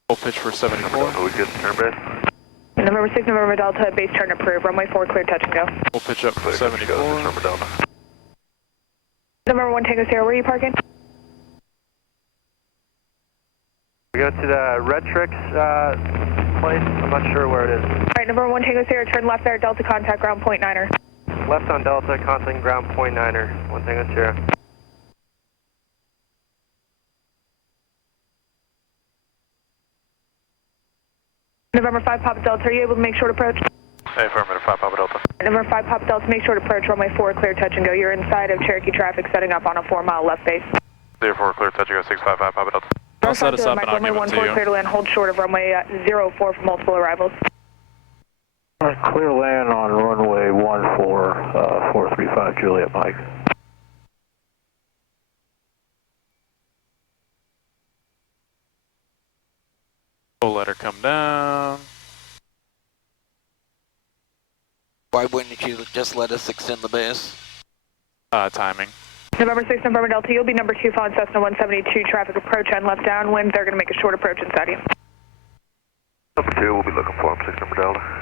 Full pitch for 74. We good turn base? November 6, November Delta, base turn approved. Runway 4, clear touch and go. Full pitch up for 74. Number Delta. November 1 Tango Sierra, where are you parking? We go to the Retrix place. I'm not sure where it is. Alright, November 1 Tango Sierra, turn left there, Delta contact ground point 9er. Left on Delta, contact ground point 9er. 1 Tango Sierra. November 5 Papa Delta, are you able to make short approach? Hey, affirmative 5 Papa Delta. November 5 Papa Delta, make short approach, runway 4, clear touch and go. You're inside of Cherokee traffic, setting up on a 4-mile left base. Therefore, clear touch, go 655 Papa Delta. I'll set us up and I'll give it to runway 14, you. clear to land, hold short of runway 04 for multiple arrivals. Clear land on runway 14, 435 Juliet Mike. We'll let her come down. Why wouldn't you just let us extend the base? Timing. November 6, November Delta, you'll be number 2 following Cessna 172, traffic approach and left downwind. They're going to make a short approach inside you. Number 2, we'll be looking for him, 6 number Delta.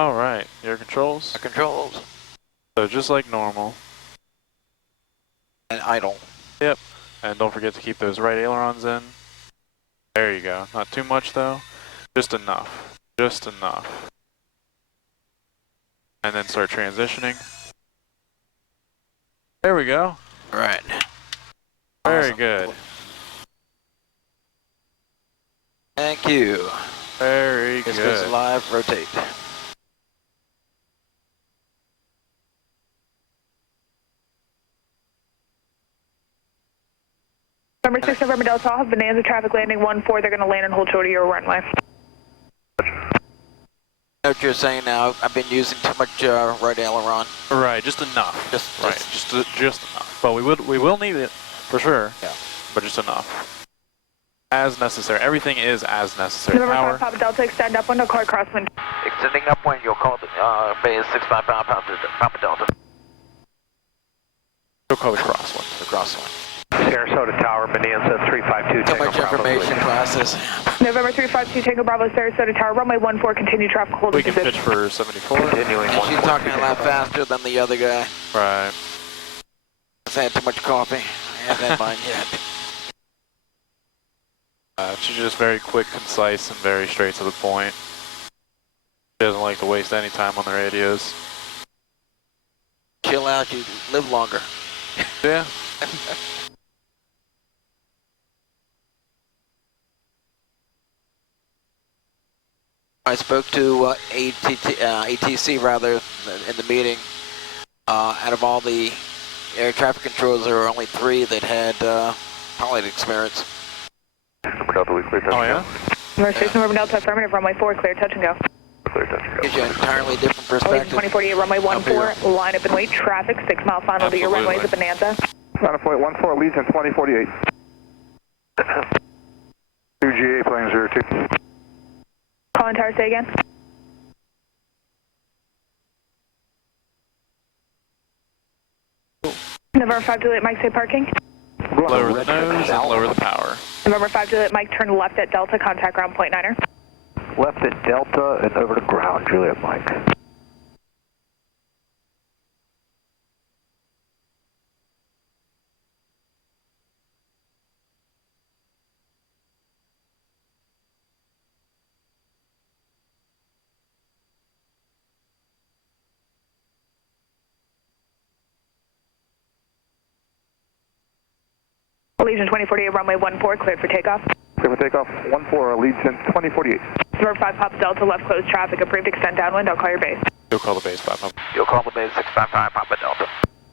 All right, your controls. Controls. So just like normal. And idle. Yep. And don't forget to keep those right ailerons in. There you go. Not too much though. Just enough. Just enough. And then start transitioning. There we go. All right. Very Awesome. good. Thank you. Very This good. goes live, rotate. Number 6 November Delta, I'll have Bonanza traffic landing 1-4. They're going to land and hold short of your runway. I know what you're saying now. I've been using too much right aileron. Right, just enough. Just enough. But we will need it for sure. Yeah. But just enough. As necessary. Everything is as necessary. November Power. 5 Papa Delta, extend upwind, call crosswind. Extending upwind, you'll call the base 65 Papa Delta. We'll call the crosswind. The crosswind. Sarasota Tower, Bonanza 352. Too much information, classes. November 352 Tango Bravo, Sarasota Tower, runway 14, continue traffic hold We can position. pitch for 74. Continuing She's talking a lot faster than the other guy. Right. I've had too much coffee. I haven't had mine yet. She's just very quick, concise, and very straight to the point. She doesn't like to waste any time on the radios. Chill out, you live longer. Yeah. I spoke to ATC rather in the meeting. Out of all the air traffic controllers, there were only 3 that had pilot experience. Number Delta, we clear touch Oh, yeah? Number 6 November Delta, affirmative, runway 4, clear touch and go. Clear touch and go. Gives you an entirely different Allegiant perspective. 2048, runway 14, line up and wait, traffic, 6 mile final to your Absolutely. runways at Bonanza. Line of flight 14, Allegiant 2048. 2 GA plane 02. Call tower, say again. November 5 Juliet, Mike, say parking. Lower the nose and lower the power. November 5 Juliet, Mike, turn left at Delta, contact ground point 9er. Left at Delta and over to ground, Juliet Mike. Allegiant 2048, runway 14, cleared for takeoff. Clear for takeoff 14, Allegiant 2048. November 5 Papa Delta, left closed traffic, approved extend downwind, I'll call your base. You'll call the base 5 up. You'll call the base 655 Papa Delta.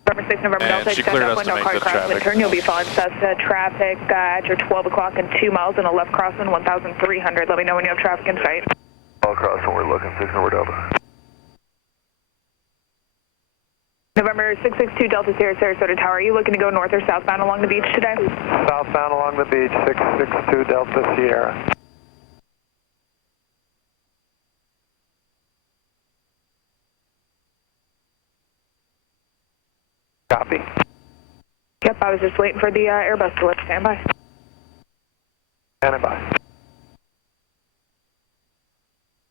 November 6 November And Delta, she extend cleared us upwind, to I'll make call your the crosswind traffic. turn. You'll be following Cessna traffic at your 12 o'clock and 2 miles and a left crosswind 1,300. Let me know when you have traffic in sight. All across when we're looking, 6 November Delta. November 662 Delta Sierra, Sarasota Tower, are you looking to go north or southbound along the beach today? Southbound along the beach, 662 Delta Sierra. Copy. Yep, I was just waiting for the Airbus to lift. Stand by. Standing by.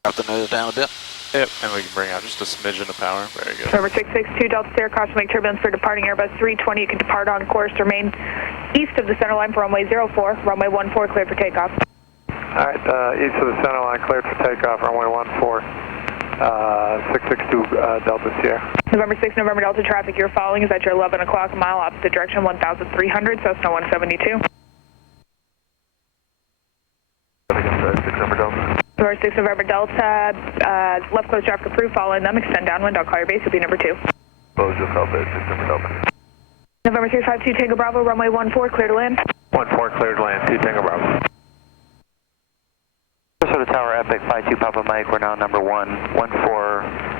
Drop the nose down a bit. Yep, and we can bring out just a smidgen of power. Very good. November 662 Delta Sierra, cross make turbulence for departing Airbus 320. You can depart on course, remain east of the center line for runway 04. Runway 14 cleared for takeoff. Alright, east of the center line, cleared for takeoff, runway 14. 662 Delta Sierra. November 6 November Delta traffic you're following is at your 11 o'clock mile opposite direction 1,300, Cessna 172. 6 November Delta. November 6 November Delta, left close traffic approved, following them, extend downwind, I'll call your base, will be number 2. Close, just call base 6 November Delta. November 352 Tango Bravo, runway 14, clear to land. 14 cleared land, 2 Tango Bravo. Sarasota Tower, Epic 52 Papa Mike, we're now number 1, 14,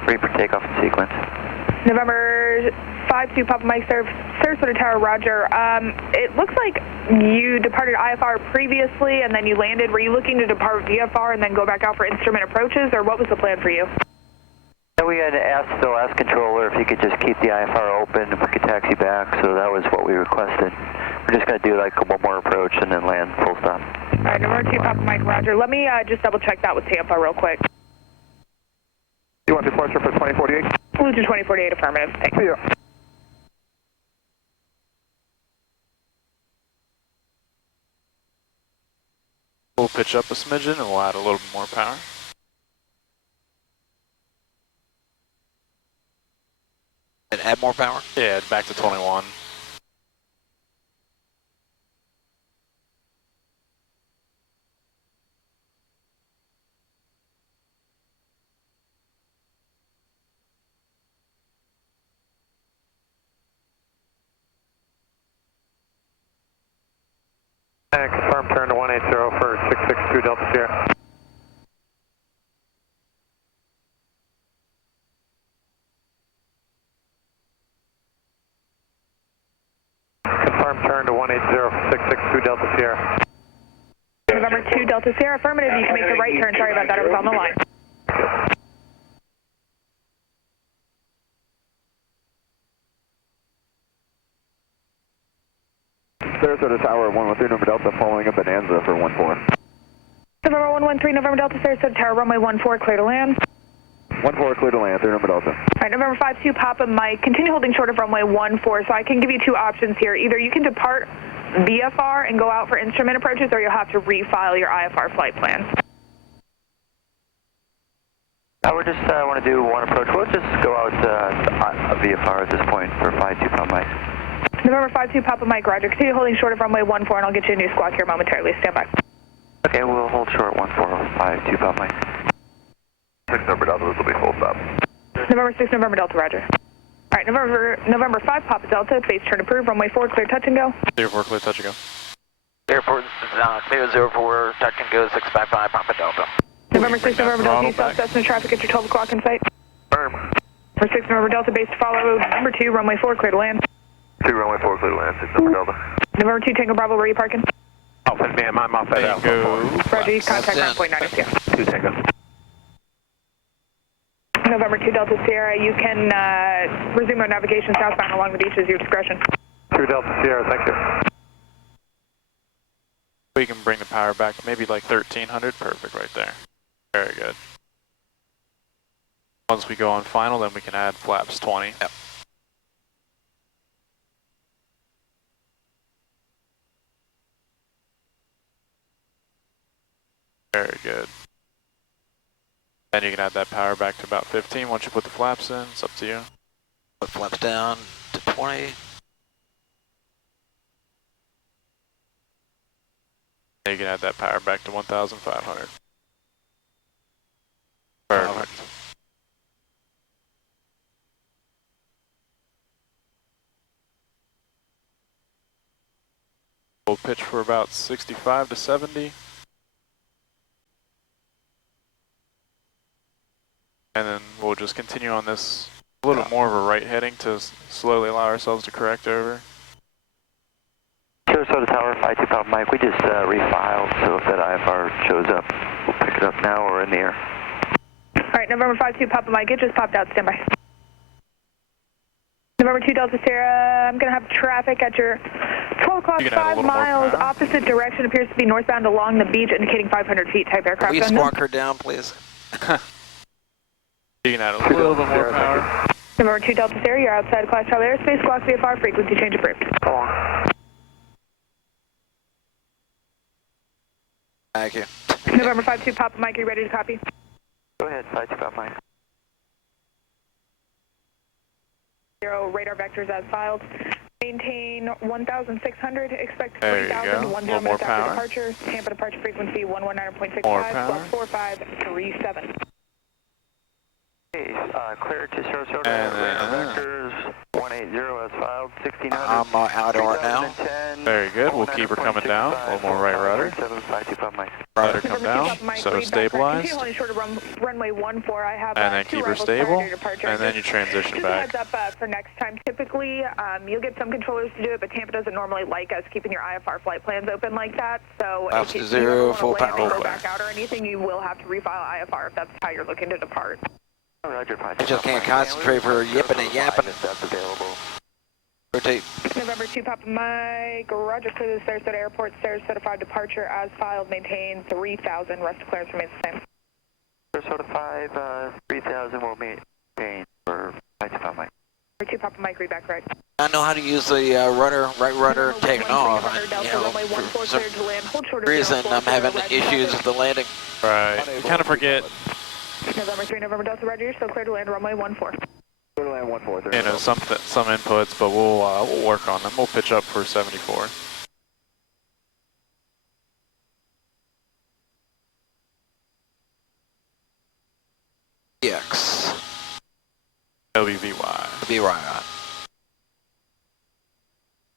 ready for takeoff in sequence. November 52 Papa Mike, Sarasota Tower, Roger. It looks like you departed IFR previously and then you landed. Were you looking to depart VFR and then go back out for instrument approaches, or what was the plan for you? Yeah, we had still asked controller if he could just keep the IFR open if we could taxi back, so that was what we requested. We're just going to do like one more approach and then land full stop. All right, November 2 Papa Mike, Roger. Let me just double check that with Tampa real quick. You want departure for 2048? Luton 2048, affirmative. Thanks. Yeah. We'll pitch up a smidgen and we'll add a little bit more power. And add more power? Yeah, back to 21. And confirm turn to 180 for 662 Delta Sierra. Confirm turn to 180 for 662 Delta Sierra. November 2 Delta Sierra, affirmative. You can make the right turn. Sorry about that. I was on the line. Sarasota Tower 113 November Delta, following a Bonanza for 14. November 113 November Delta, Sarasota Tower, runway 14, clear to land. 14 clear to land, 3 November Delta. All right, November 52 Papa Mike, continue holding short of runway 14, so I can give you two options here. Either you can depart VFR and go out for instrument approaches, or you'll have to refile your IFR flight plan. We just want to do one approach. We'll just go out a VFR at this point for 52 Papa Mike. November 52 Papa Mike, roger. Continue holding short of runway 14, and I'll get you a new squawk here momentarily. Stand by. Okay, we'll hold short 1452 Papa Mike. 6 November Delta, this will be full stop. November 6 November Delta, roger. All right, November 5 Papa Delta, base turn approved, runway 4, clear touch and go. 04, clear touch and go. Airport, clear 04, touch and go 655 Papa Delta. November 6 November Delta, east south Cessna traffic at your 12 o'clock in sight. Firm. For 6 November Delta, base to follow, number 2, runway 4, clear to land. 2 runway 4, clear to land, 6 November Delta. November 2 Tango Bravo, where are you parking? Alpha BM, I'm off at Alpha. Roger, you contact ground point 9 2 Tango. November 2 Delta Sierra, you can resume our navigation southbound along the beach at your discretion. 2 Delta Sierra, thank you. We can bring the power back, maybe like 1300, perfect right there. Very good. Once we go on final, then we can add flaps 20. Yep. Very good. Then you can add that power back to about 15 once you put the flaps in. It's up to you. Put flaps down to 20. Then you can add that power back to 1,500. Perfect. We'll pitch for about 65 to 70. And then we'll just continue on this a little bit more of a right heading to slowly allow ourselves to correct over. Sarasota Tower, 52 Papa Mike. We just refiled, so if that IFR shows up, we'll pick it up now or in the air. All right, November 52 Papa Mike, it just popped out, stand by. November 2 Delta Sierra, I'm going to have traffic at your 12 o'clock, 5 miles, opposite direction, appears to be northbound along the beach, indicating 500 feet type aircraft. Can we squawk her down, please? You can add a little bit more power. November 2 Delta Sierra, you're outside of Class Charlie airspace, squawk VFR, frequency change approved. Go on. Thank you. November 52 Papa Mike, are you ready to copy? Go ahead, 52 Papa Mike. 0 radar vectors as filed. Maintain 1,600, expect There you 3,000 go. 1 A little more minutes after power. departure. Tampa departure frequency 119.65, More power. squawk 4537. Okay, clear to Sarasota. And Radar vectors 180 as filed, 1600. I'm out on it now. 3010, Very good. We'll keep her coming down. A little more right rudder. 52 Papa Mike. Let her come down. So stabilized. Runway 14, I have And then keep her stable. And then you transition just back. a heads up for next time. Typically, you'll get some controllers to do it, but Tampa doesn't normally like us keeping your IFR flight plans open like that. So Flaps if to you zero, ever full want to land power. and go back out or anything, you will have to refile IFR if that's how you're looking to depart. Roger, I just can't concentrate for yipping and yapping. If that's available. Rotate. November 2 Papa Mike, roger, clear the Sarasota Airport, Sarasota 5 departure as filed, maintain 3,000, rest of clearance remains the same. Sarasota 5, 3000 will maintain for 5 Papa Mike. 2 Papa Mike, read back right. I know how to use the rudder, right rudder, taking off. For some reason, I'm having issues with the landing. Right. You kind of forget. November 3, November Delta, Roger. You're still clear to land runway 14. Clear to land 14. You know, some inputs, but we'll work on them. We'll pitch up for 74. EX. WVY. Be right on.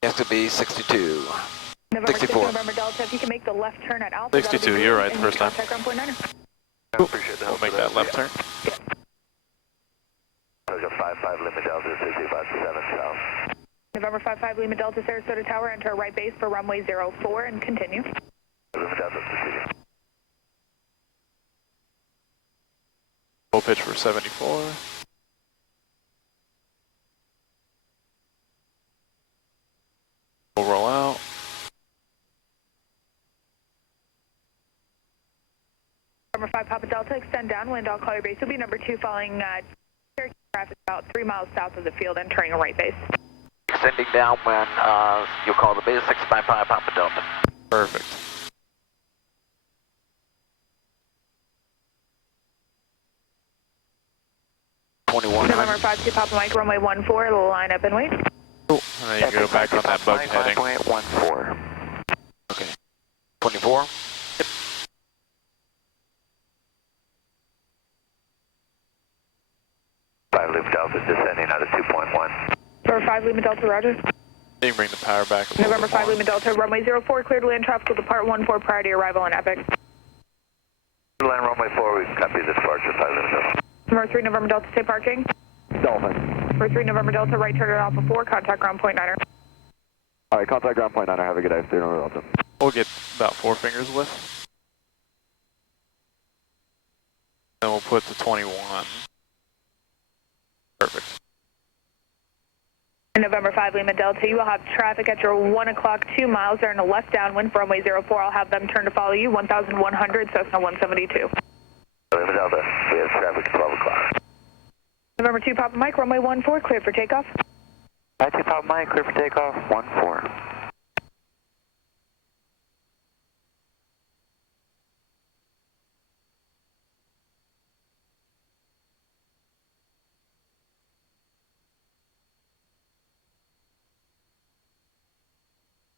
Has to be 62. November 64. 6, November Delta, if you can make the left turn at Alpha. 62, you're right the first time. Appreciate the We'll help. make that left turn. Georgia 55 Lima Delta, 657 south. November 55 Lima Delta, Sarasota Tower, enter right base for runway 04 and continue. Lima Delta, continue. We'll pitch for 74. We'll roll out. Number 5 Papa Delta, extend downwind, I'll call your base. Will be number 2 following Cherokee traffic about 3 miles south of the field, entering a right base. Extending downwind, you'll call the base 655 Papa Delta. Perfect. November 5 2 Papa Mike, runway 14, line up and wait. Cool. And then you go back on that bug heading. Runway 14. Okay. 24. Lima Delta descending out of 2.1. November 5 Lima Delta, Roger. You can bring the power back a little November bit 5 more. Lima Delta, runway 04, cleared to land traffic will depart 14 prior to your arrival in Epic. Land runway 4, we copy the departure 5 Lima Delta. Number 3 November Delta, stay parking. Dolphin. Number 3 November Delta, right turn at Alpha 4, contact ground point 9er. All right, contact ground point 9er. Have a good day. 3 November Delta. We'll get about 4 fingers lift. Then we'll put the 21. Perfect. November 5 Lima Delta, you will have traffic at your 1 o'clock, 2 miles. They're in a left downwind for runway 04. I'll have them turn to follow you, 1,100, Cessna 172. Lima Delta, we have traffic at 12 o'clock. November 2 Papa Mike, runway 14, clear for takeoff. 5 Papa Mike, clear for takeoff, 14.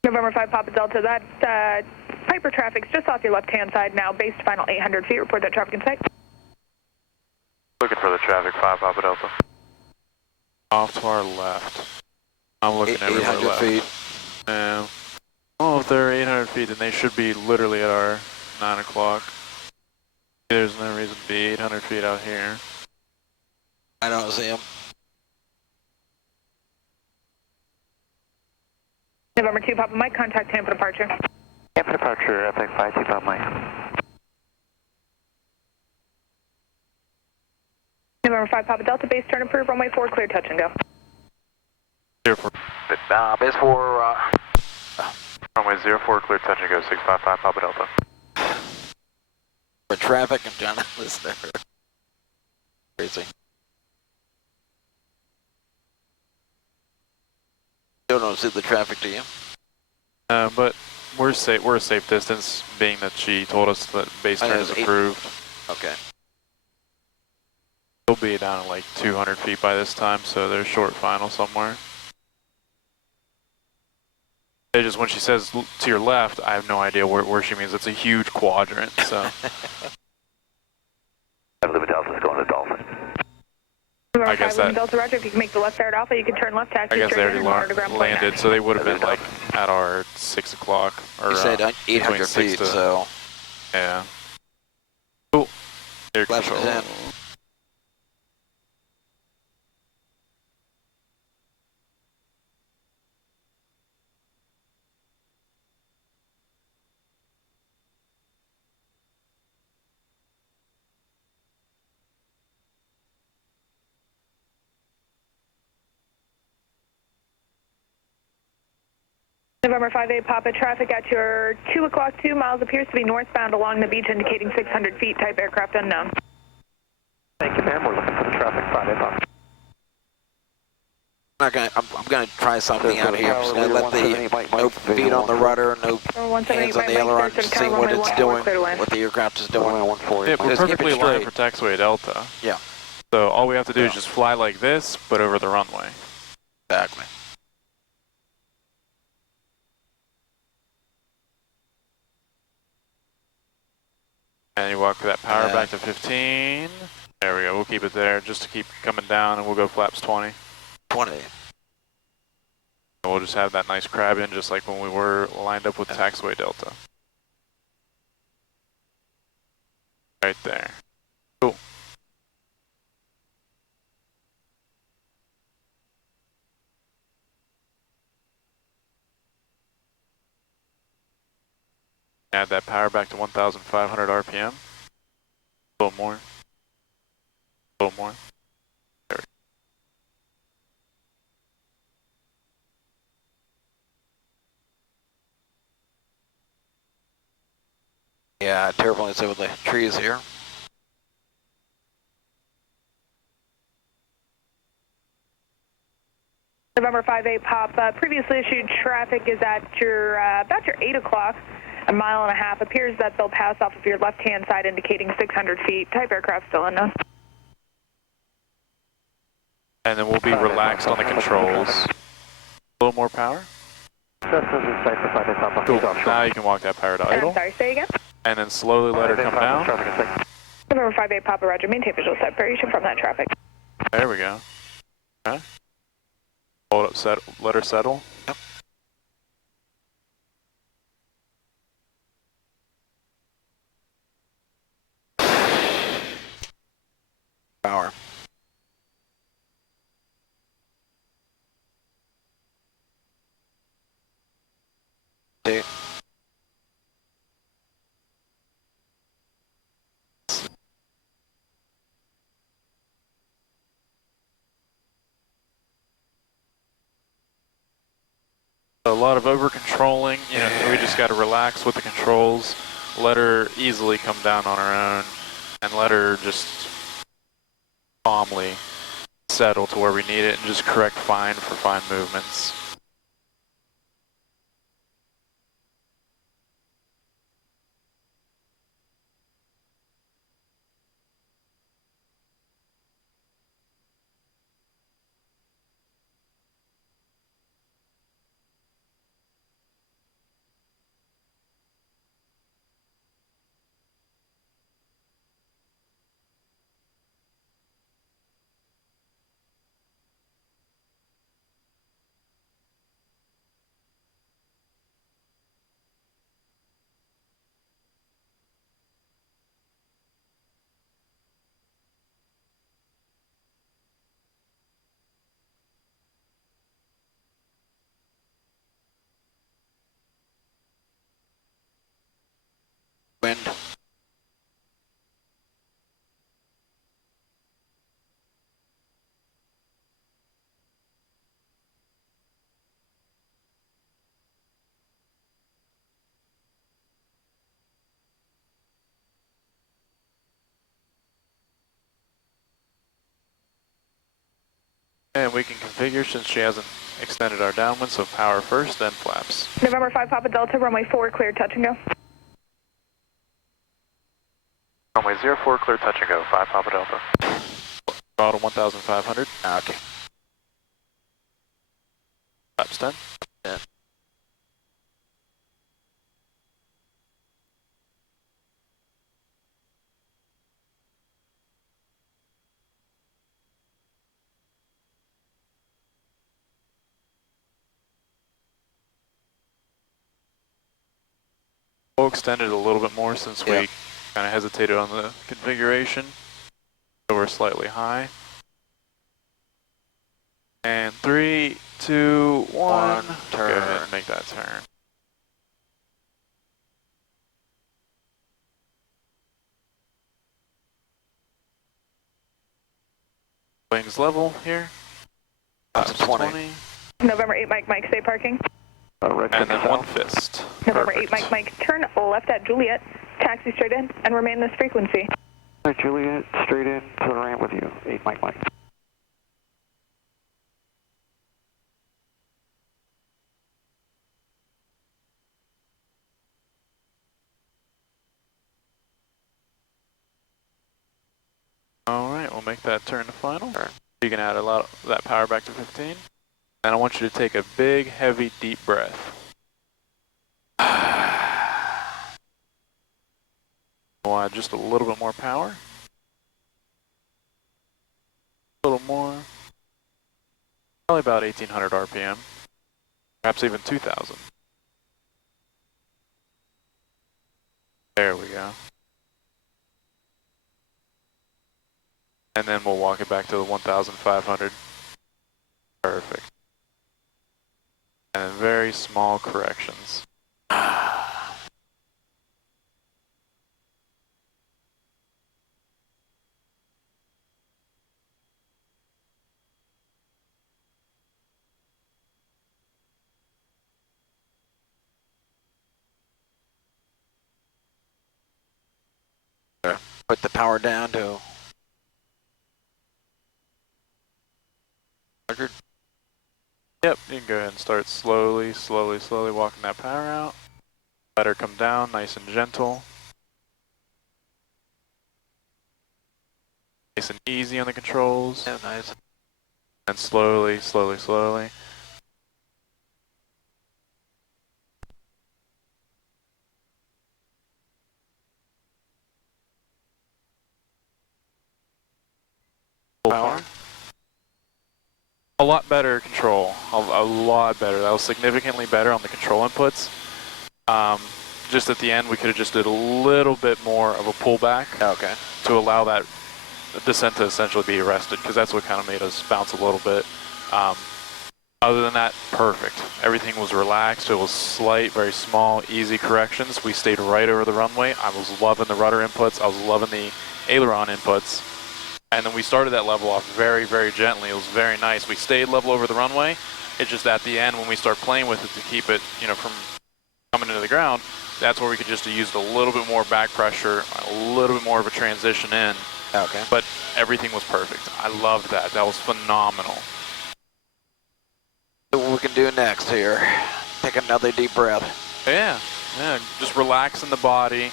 November 5 Papa Delta, that Piper traffic's just off your left-hand side now, base to final 800 feet. Report that traffic in sight. Looking for the traffic, 5 Papa Delta. Off to our left. I'm looking everywhere 800 left. feet. Yeah. Oh, if they're 800 feet, then they should be literally at our 9 o'clock. There's no reason to be 800 feet out here. I don't see him. November 2 Papa Mike, contact Tampa departure. Tampa departure, Epic 5 Papa Mike. November 5 Papa Delta, base turn approved, runway 4, clear touch and go. Base 4, runway 04, clear touch and go, 655 Papa Delta. For traffic, I'm trying to listen there. Crazy. Still don't see the traffic, do you? But we're safe. We're a safe distance, being that she told us that base turn is approved. Okay. We'll be down at like 200 feet by this time, so there's short final somewhere. They just, when she says to your left, I have no idea where she means. It's a huge quadrant, so. Lima Delta's going to Dolphin. I guess that. Delta Roger, if you can make the left there at Alpha, you can turn left taxi. I guess they straight already in and landed, so they would have been like at our 6 o'clock. Or, You said 800 feet, so. Yeah. Cool. Air Left control. is in. November 5A Papa, traffic at your 2 o'clock, 2 miles appears to be northbound along the beach, indicating 600 feet, type aircraft unknown. Thank you, ma'am. We're looking for the traffic Friday, Pop. I'm gonna try something out here. I'm just gonna let the no feet on the rudder, no hands on the aileron, just see what it's doing, what the aircraft is doing. Yeah, we're Just keep it perfectly aligned straight. for taxiway Delta. Yeah. So all we have to do is just fly like this, but over the runway. Exactly. And you walk that power back to 15. There we go. We'll keep it there just to keep coming down, and we'll go flaps 20. 20. And we'll just have that nice crab in, just like when we were lined up with taxiway Delta. Right there. Cool. Add that power back to 1,500 RPM. A little more. A little more. There we go. Yeah, turbulence over the trees here. November 58 Pop, previously issued traffic is at your, about your 8 o'clock, a mile and a half. Appears that they'll pass off of your left-hand side indicating 600 feet. Type aircraft still unknown. And then we'll be relaxed on the controls. A little more power. Cool. Now you can walk that power to idle. I'm sorry, say again? And then slowly let her come down. November 58 Papa, roger. Maintain visual separation from that traffic. There we go. Okay. Hold up, let her settle. Yep. Power. See. A lot of over controlling, you know, we just got to relax with the controls, let her easily come down on her own, and let her just calmly settle to where we need it and just correct fine for fine movements. Wind. And we can configure since she hasn't extended our downwind, so power first, then flaps. November 5 Papa Delta, runway 4, clear, touch and go. Runway 04, clear, touch and go, 5 Papa Delta. Throttle 1,500. Okay. Flaps 10. Yeah. We'll extend it a little bit more since we kind of hesitated on the configuration. So we're slightly high. And 3, 2, 1. Turn. Go ahead and make that turn. Wings level here. That's 20. November 8 Mike, stay parking. And then one fist. November Perfect. 8 Mike, turn left at Juliet, taxi straight in, and remain this frequency. Hi, Juliet, straight in to the ramp with you. 8 Mike Mike. Alright, we'll make that turn to final. You can add a lot of that power back to 15. And I want you to take a big, heavy, deep breath. We'll add just a little bit more power. A little more. Probably about 1800 RPM. Perhaps even 2000. There we go. And then we'll walk it back to the 1500. Perfect. And then very small corrections. Put the power down to 100. Yep, you can go ahead and start slowly walking that power out. Let her come down nice and gentle. Nice and easy on the controls. Yeah, nice. And slowly. Full Power. A lot better control, a lot better. That was significantly better on the control inputs. Just at the end, we could have just did a little bit more of a pullback. Okay. To allow that descent to essentially be arrested, because that's what kind of made us bounce a little bit. Other than that, perfect. Everything was relaxed. It was slight, very small, easy corrections. We stayed right over the runway. I was loving the rudder inputs. I was loving the aileron inputs. And then we started that level off very, very gently. It was very nice. We stayed level over the runway. It's just at the end when we start playing with it to keep it, you know, from coming into the ground, that's where we could just have used a little bit more back pressure, a little bit more of a transition in. Okay. But everything was perfect. I loved that. That was phenomenal. What we can do next here. Take another deep breath. Yeah, just relax in the body.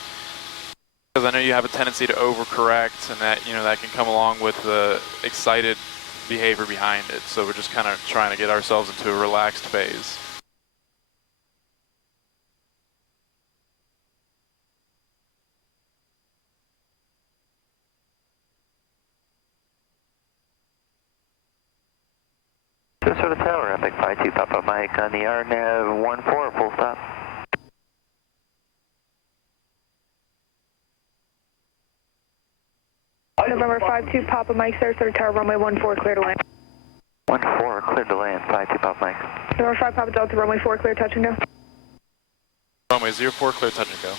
Because I know you have a tendency to overcorrect, and that, you know, that can come along with the excited behavior behind it. So we're just kind of trying to get ourselves into a relaxed phase. Sarasota Tower, Epic 52 Papa Mike on the RNAV 14, full stop. November 52 Papa Mike, Sarasota Tower, runway 14, clear to land. 14, clear to land, 52 Papa Mike. November 5 Papa Delta, runway 4, clear, touch and go. Runway 04, clear, touch and go.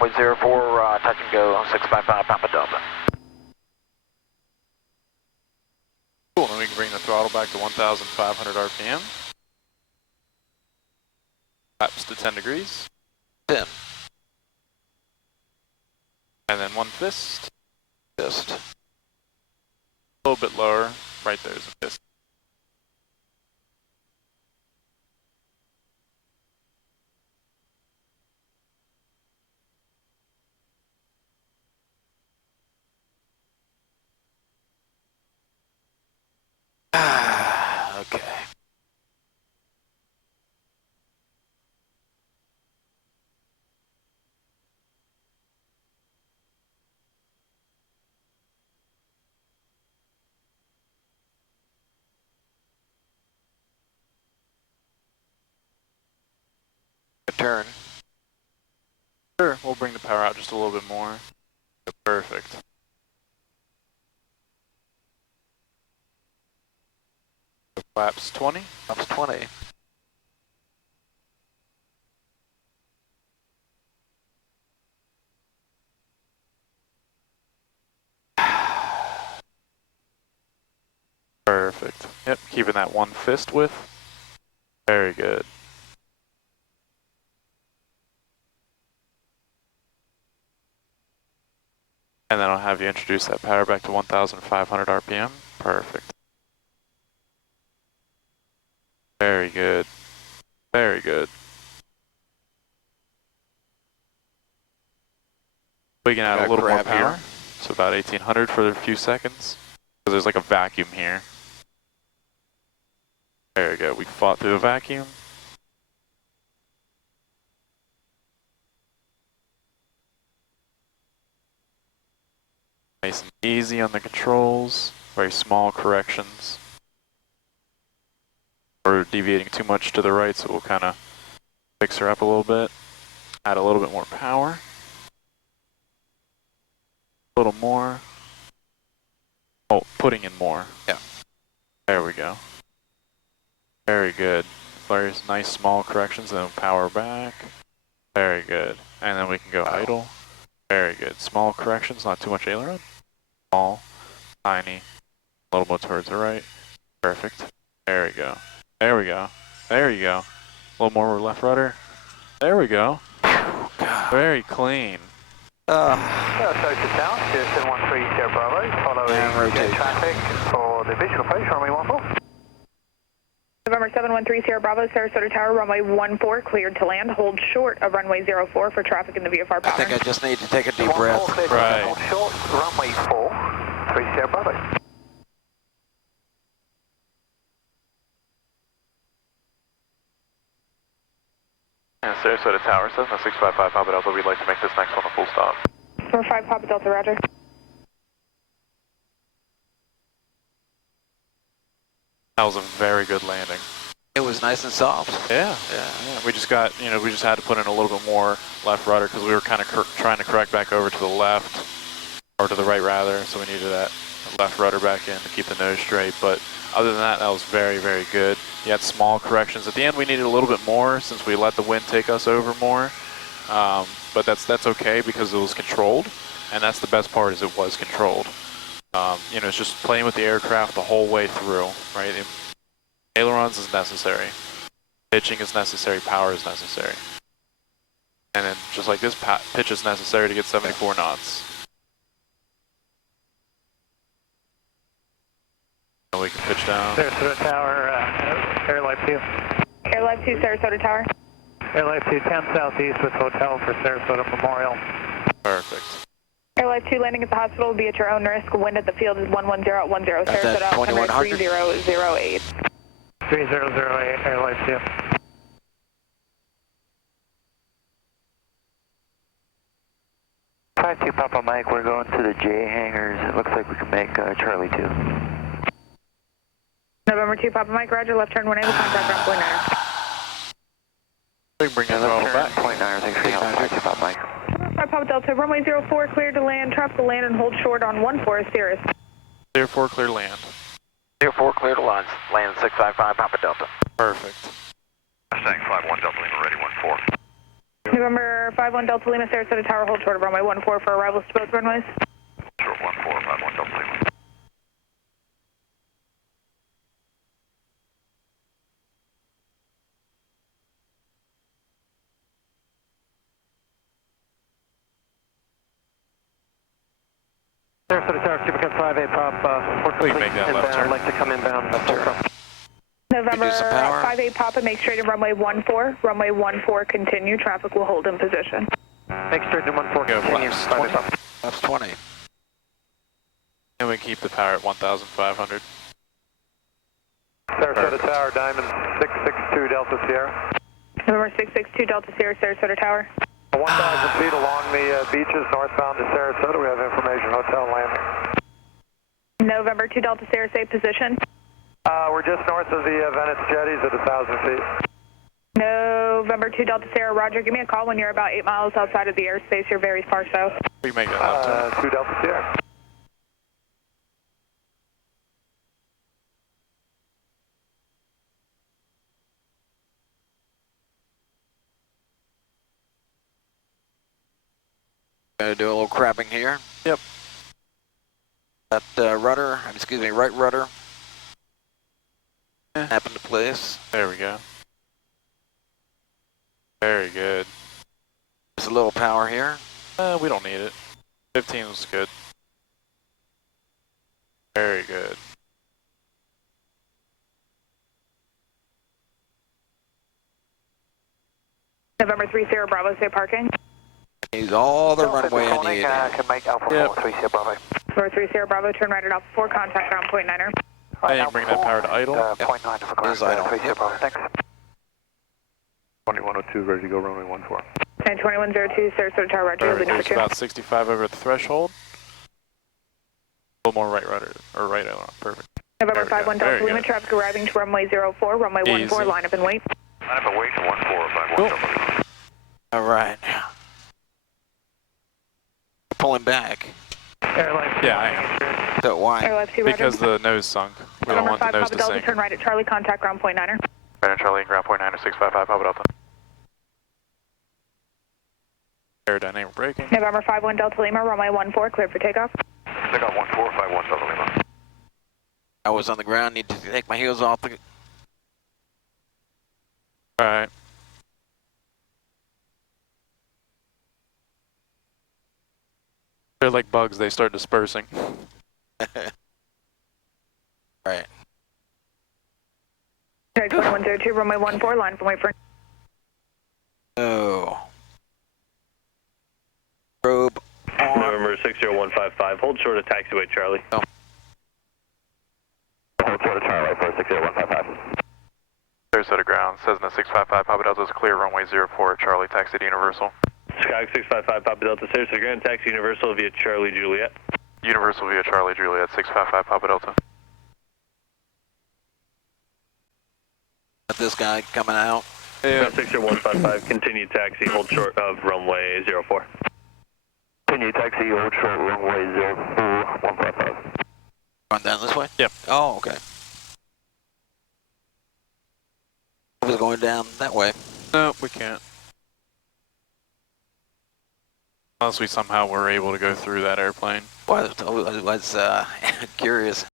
Runway 04, touch and go, 655 Papa Delta. Cool, then we can bring the throttle back to 1,500 RPM. Flaps to 10 degrees. 10. And then one fist. Fist. A little bit lower. Right there's a fist. Okay. Turn. Sure, we'll bring the power out just a little bit more. Perfect. Flaps 20. Flaps 20. Perfect. Yep, keeping that one fist width. Very good. And then I'll have you introduce that power back to 1,500 RPM. Perfect. Very good. Very good. We can add a little more power. Here. So about 1,800 for a few seconds. Because there's like a vacuum here. Very good. We fought through the vacuum. Nice and easy on the controls. Very small corrections. We're deviating too much to the right, so we'll kind of fix her up a little bit. Add a little bit more power. A little more. Oh, putting in more. Yeah. There we go. Very good. Very nice small corrections, then power back. Very good. And then we can go idle. Very good. Small corrections, not too much aileron. Small, tiny, a little bit towards the right. Perfect. There we go. There we go. There you go. A little more left rudder. There we go. Very clean. Approach to town, Houston 130 Bravo, following traffic for the visual approach, runway 14. November 713 Sierra Bravo, Sarasota Tower, runway 14, cleared to land. Hold short of runway 04 for traffic in the VFR pattern. I think I just need to take a deep breath. Right. Hold short, runway 4, 3 Sierra Bravo. And Sarasota Tower says, 655 Papa Delta, we'd like to make this next one a full stop. Number 5 Papa Delta, roger. That was a very good landing. It was nice and soft. Yeah. We just got, we just had to put in a little bit more left rudder because we were kind of trying to correct back over to the left, or to the right rather, so we needed that left rudder back in to keep the nose straight. But other than that, that was very, very good. You had small corrections. At the end, we needed a little bit more since we let the wind take us over more. But that's okay because it was controlled, and that's the best part is it was controlled. It's just playing with the aircraft the whole way through, right? Ailerons is necessary. Pitching is necessary. Power is necessary. And then just like this, pitch is necessary to get 74 knots. And we can pitch down. Sarasota Tower, Airlife 2. Airlife 2, Sarasota Tower. Airlife 2, 10 southeast with hotel for Sarasota Memorial. Perfect. Airlife 2 landing at the hospital will be at your own risk. Wind at the field is 11010. Sarasota, 3008. 3008, Airlife 2. Five 2 Papa Mike, we're going to the J hangars. It looks like we can make Charlie 2. November 2 Papa Mike, roger, left turn 1 able, contact ground point 9. We can bring that throttle back. Point 9, thanks for your help, 5 2 Papa Mike. 5 Papa Delta, runway 04, cleared to land, tropical land and hold short on 14 Cirrus. 04 clear land. 04 clear to land, land 655 Papa Delta. Perfect. Mustang 51 Delta Lima ready 14. November 51 Delta Lima, Sarasota Tower, hold short of runway 14 for arrivals to both runways. Short 14, 51 Delta Lima. Sarasota Tower, Picott 5A Pop, We can make that left turn. I'd like to come inbound left turn. November some power. 58 Papa, make straight to runway 14. Runway 14, continue. Traffic will hold in position. Make straight to 14, Go continue. flaps 5A 20. Pop. That's 20. And we keep the power at 1,500. Sarasota Tower, Diamond 662 Delta Sierra. November 662 Delta Sierra, Sarasota Tower. 1,000 feet along the beaches northbound to Sarasota. We have information, hotel landing. November 2 Delta Sierra, say position. We're just north of the Venice jetties at 1,000 feet. November 2 Delta Sierra, roger. Give me a call when you're about 8 miles outside of the airspace. You're very far south. We can make that left turn. 2 Delta Sierra. Gonna do a little crabbing here. Yep. That rudder, excuse me, right rudder. Snap into place. There we go. Very good. There's a little power here. We don't need it. 15 was good. Very good. November 30 Bravo, stay parking. Use all the runway I need. Can make Alpha Yep. 4, 3 Bravo. November 30 Bravo, turn right at Alpha 4, contact ground point 9er. I didn't bring that power to idle. Point 9 for It is idle. 3 Yep. Bravo, thanks. 2102, ready to go, runway 14. 2102, Sarasota Tower, Roger, Or lead number there's 2. about 65 over the threshold. A little more right rudder, or right aileron, perfect. November There we go. 51 Very Delta Lima, good. traffic arriving to runway 04, runway 14, Easy. line up and wait. Line up and wait to 1451. Cool. All right. Pulling back. Yeah, I am. So why? Air left 2, Roger. Because the nose sunk. We don't November want the 5 nose Papa to Delta, sink. turn right at Charlie, contact ground point 9er. Right on Charlie, ground point 90655, Papa Delta. Aerodynamic braking. November 51 Delta Lima, runway 14, cleared for takeoff. Pick up 1451 Delta Lima. I was on the ground. Need to take my heels off the. Alright. They're like bugs, they start dispersing. Right. 2102, runway 14, line up and wait for. Oh. Probe on. November 60155, hold short of taxiway Charlie. Oh. Hold short of Charlie for 60155. Sarasota Ground, Cessna 655, Papa Delta is clear, runway 04, Charlie, taxi to Universal. Chicago 655, Papa Delta, Sarasota Ground, taxi Universal via Charlie Juliet. Universal via Charlie, Juliet, 655, Papa Delta. This guy coming out. Yeah. 60155, continue taxi, hold short of runway 04. Continue taxi, hold short, runway 04, 155. Going down this way? Yep. Oh, okay. I was going down that way. No, we can't. Unless we somehow were able to go through that airplane. Well, I was curious.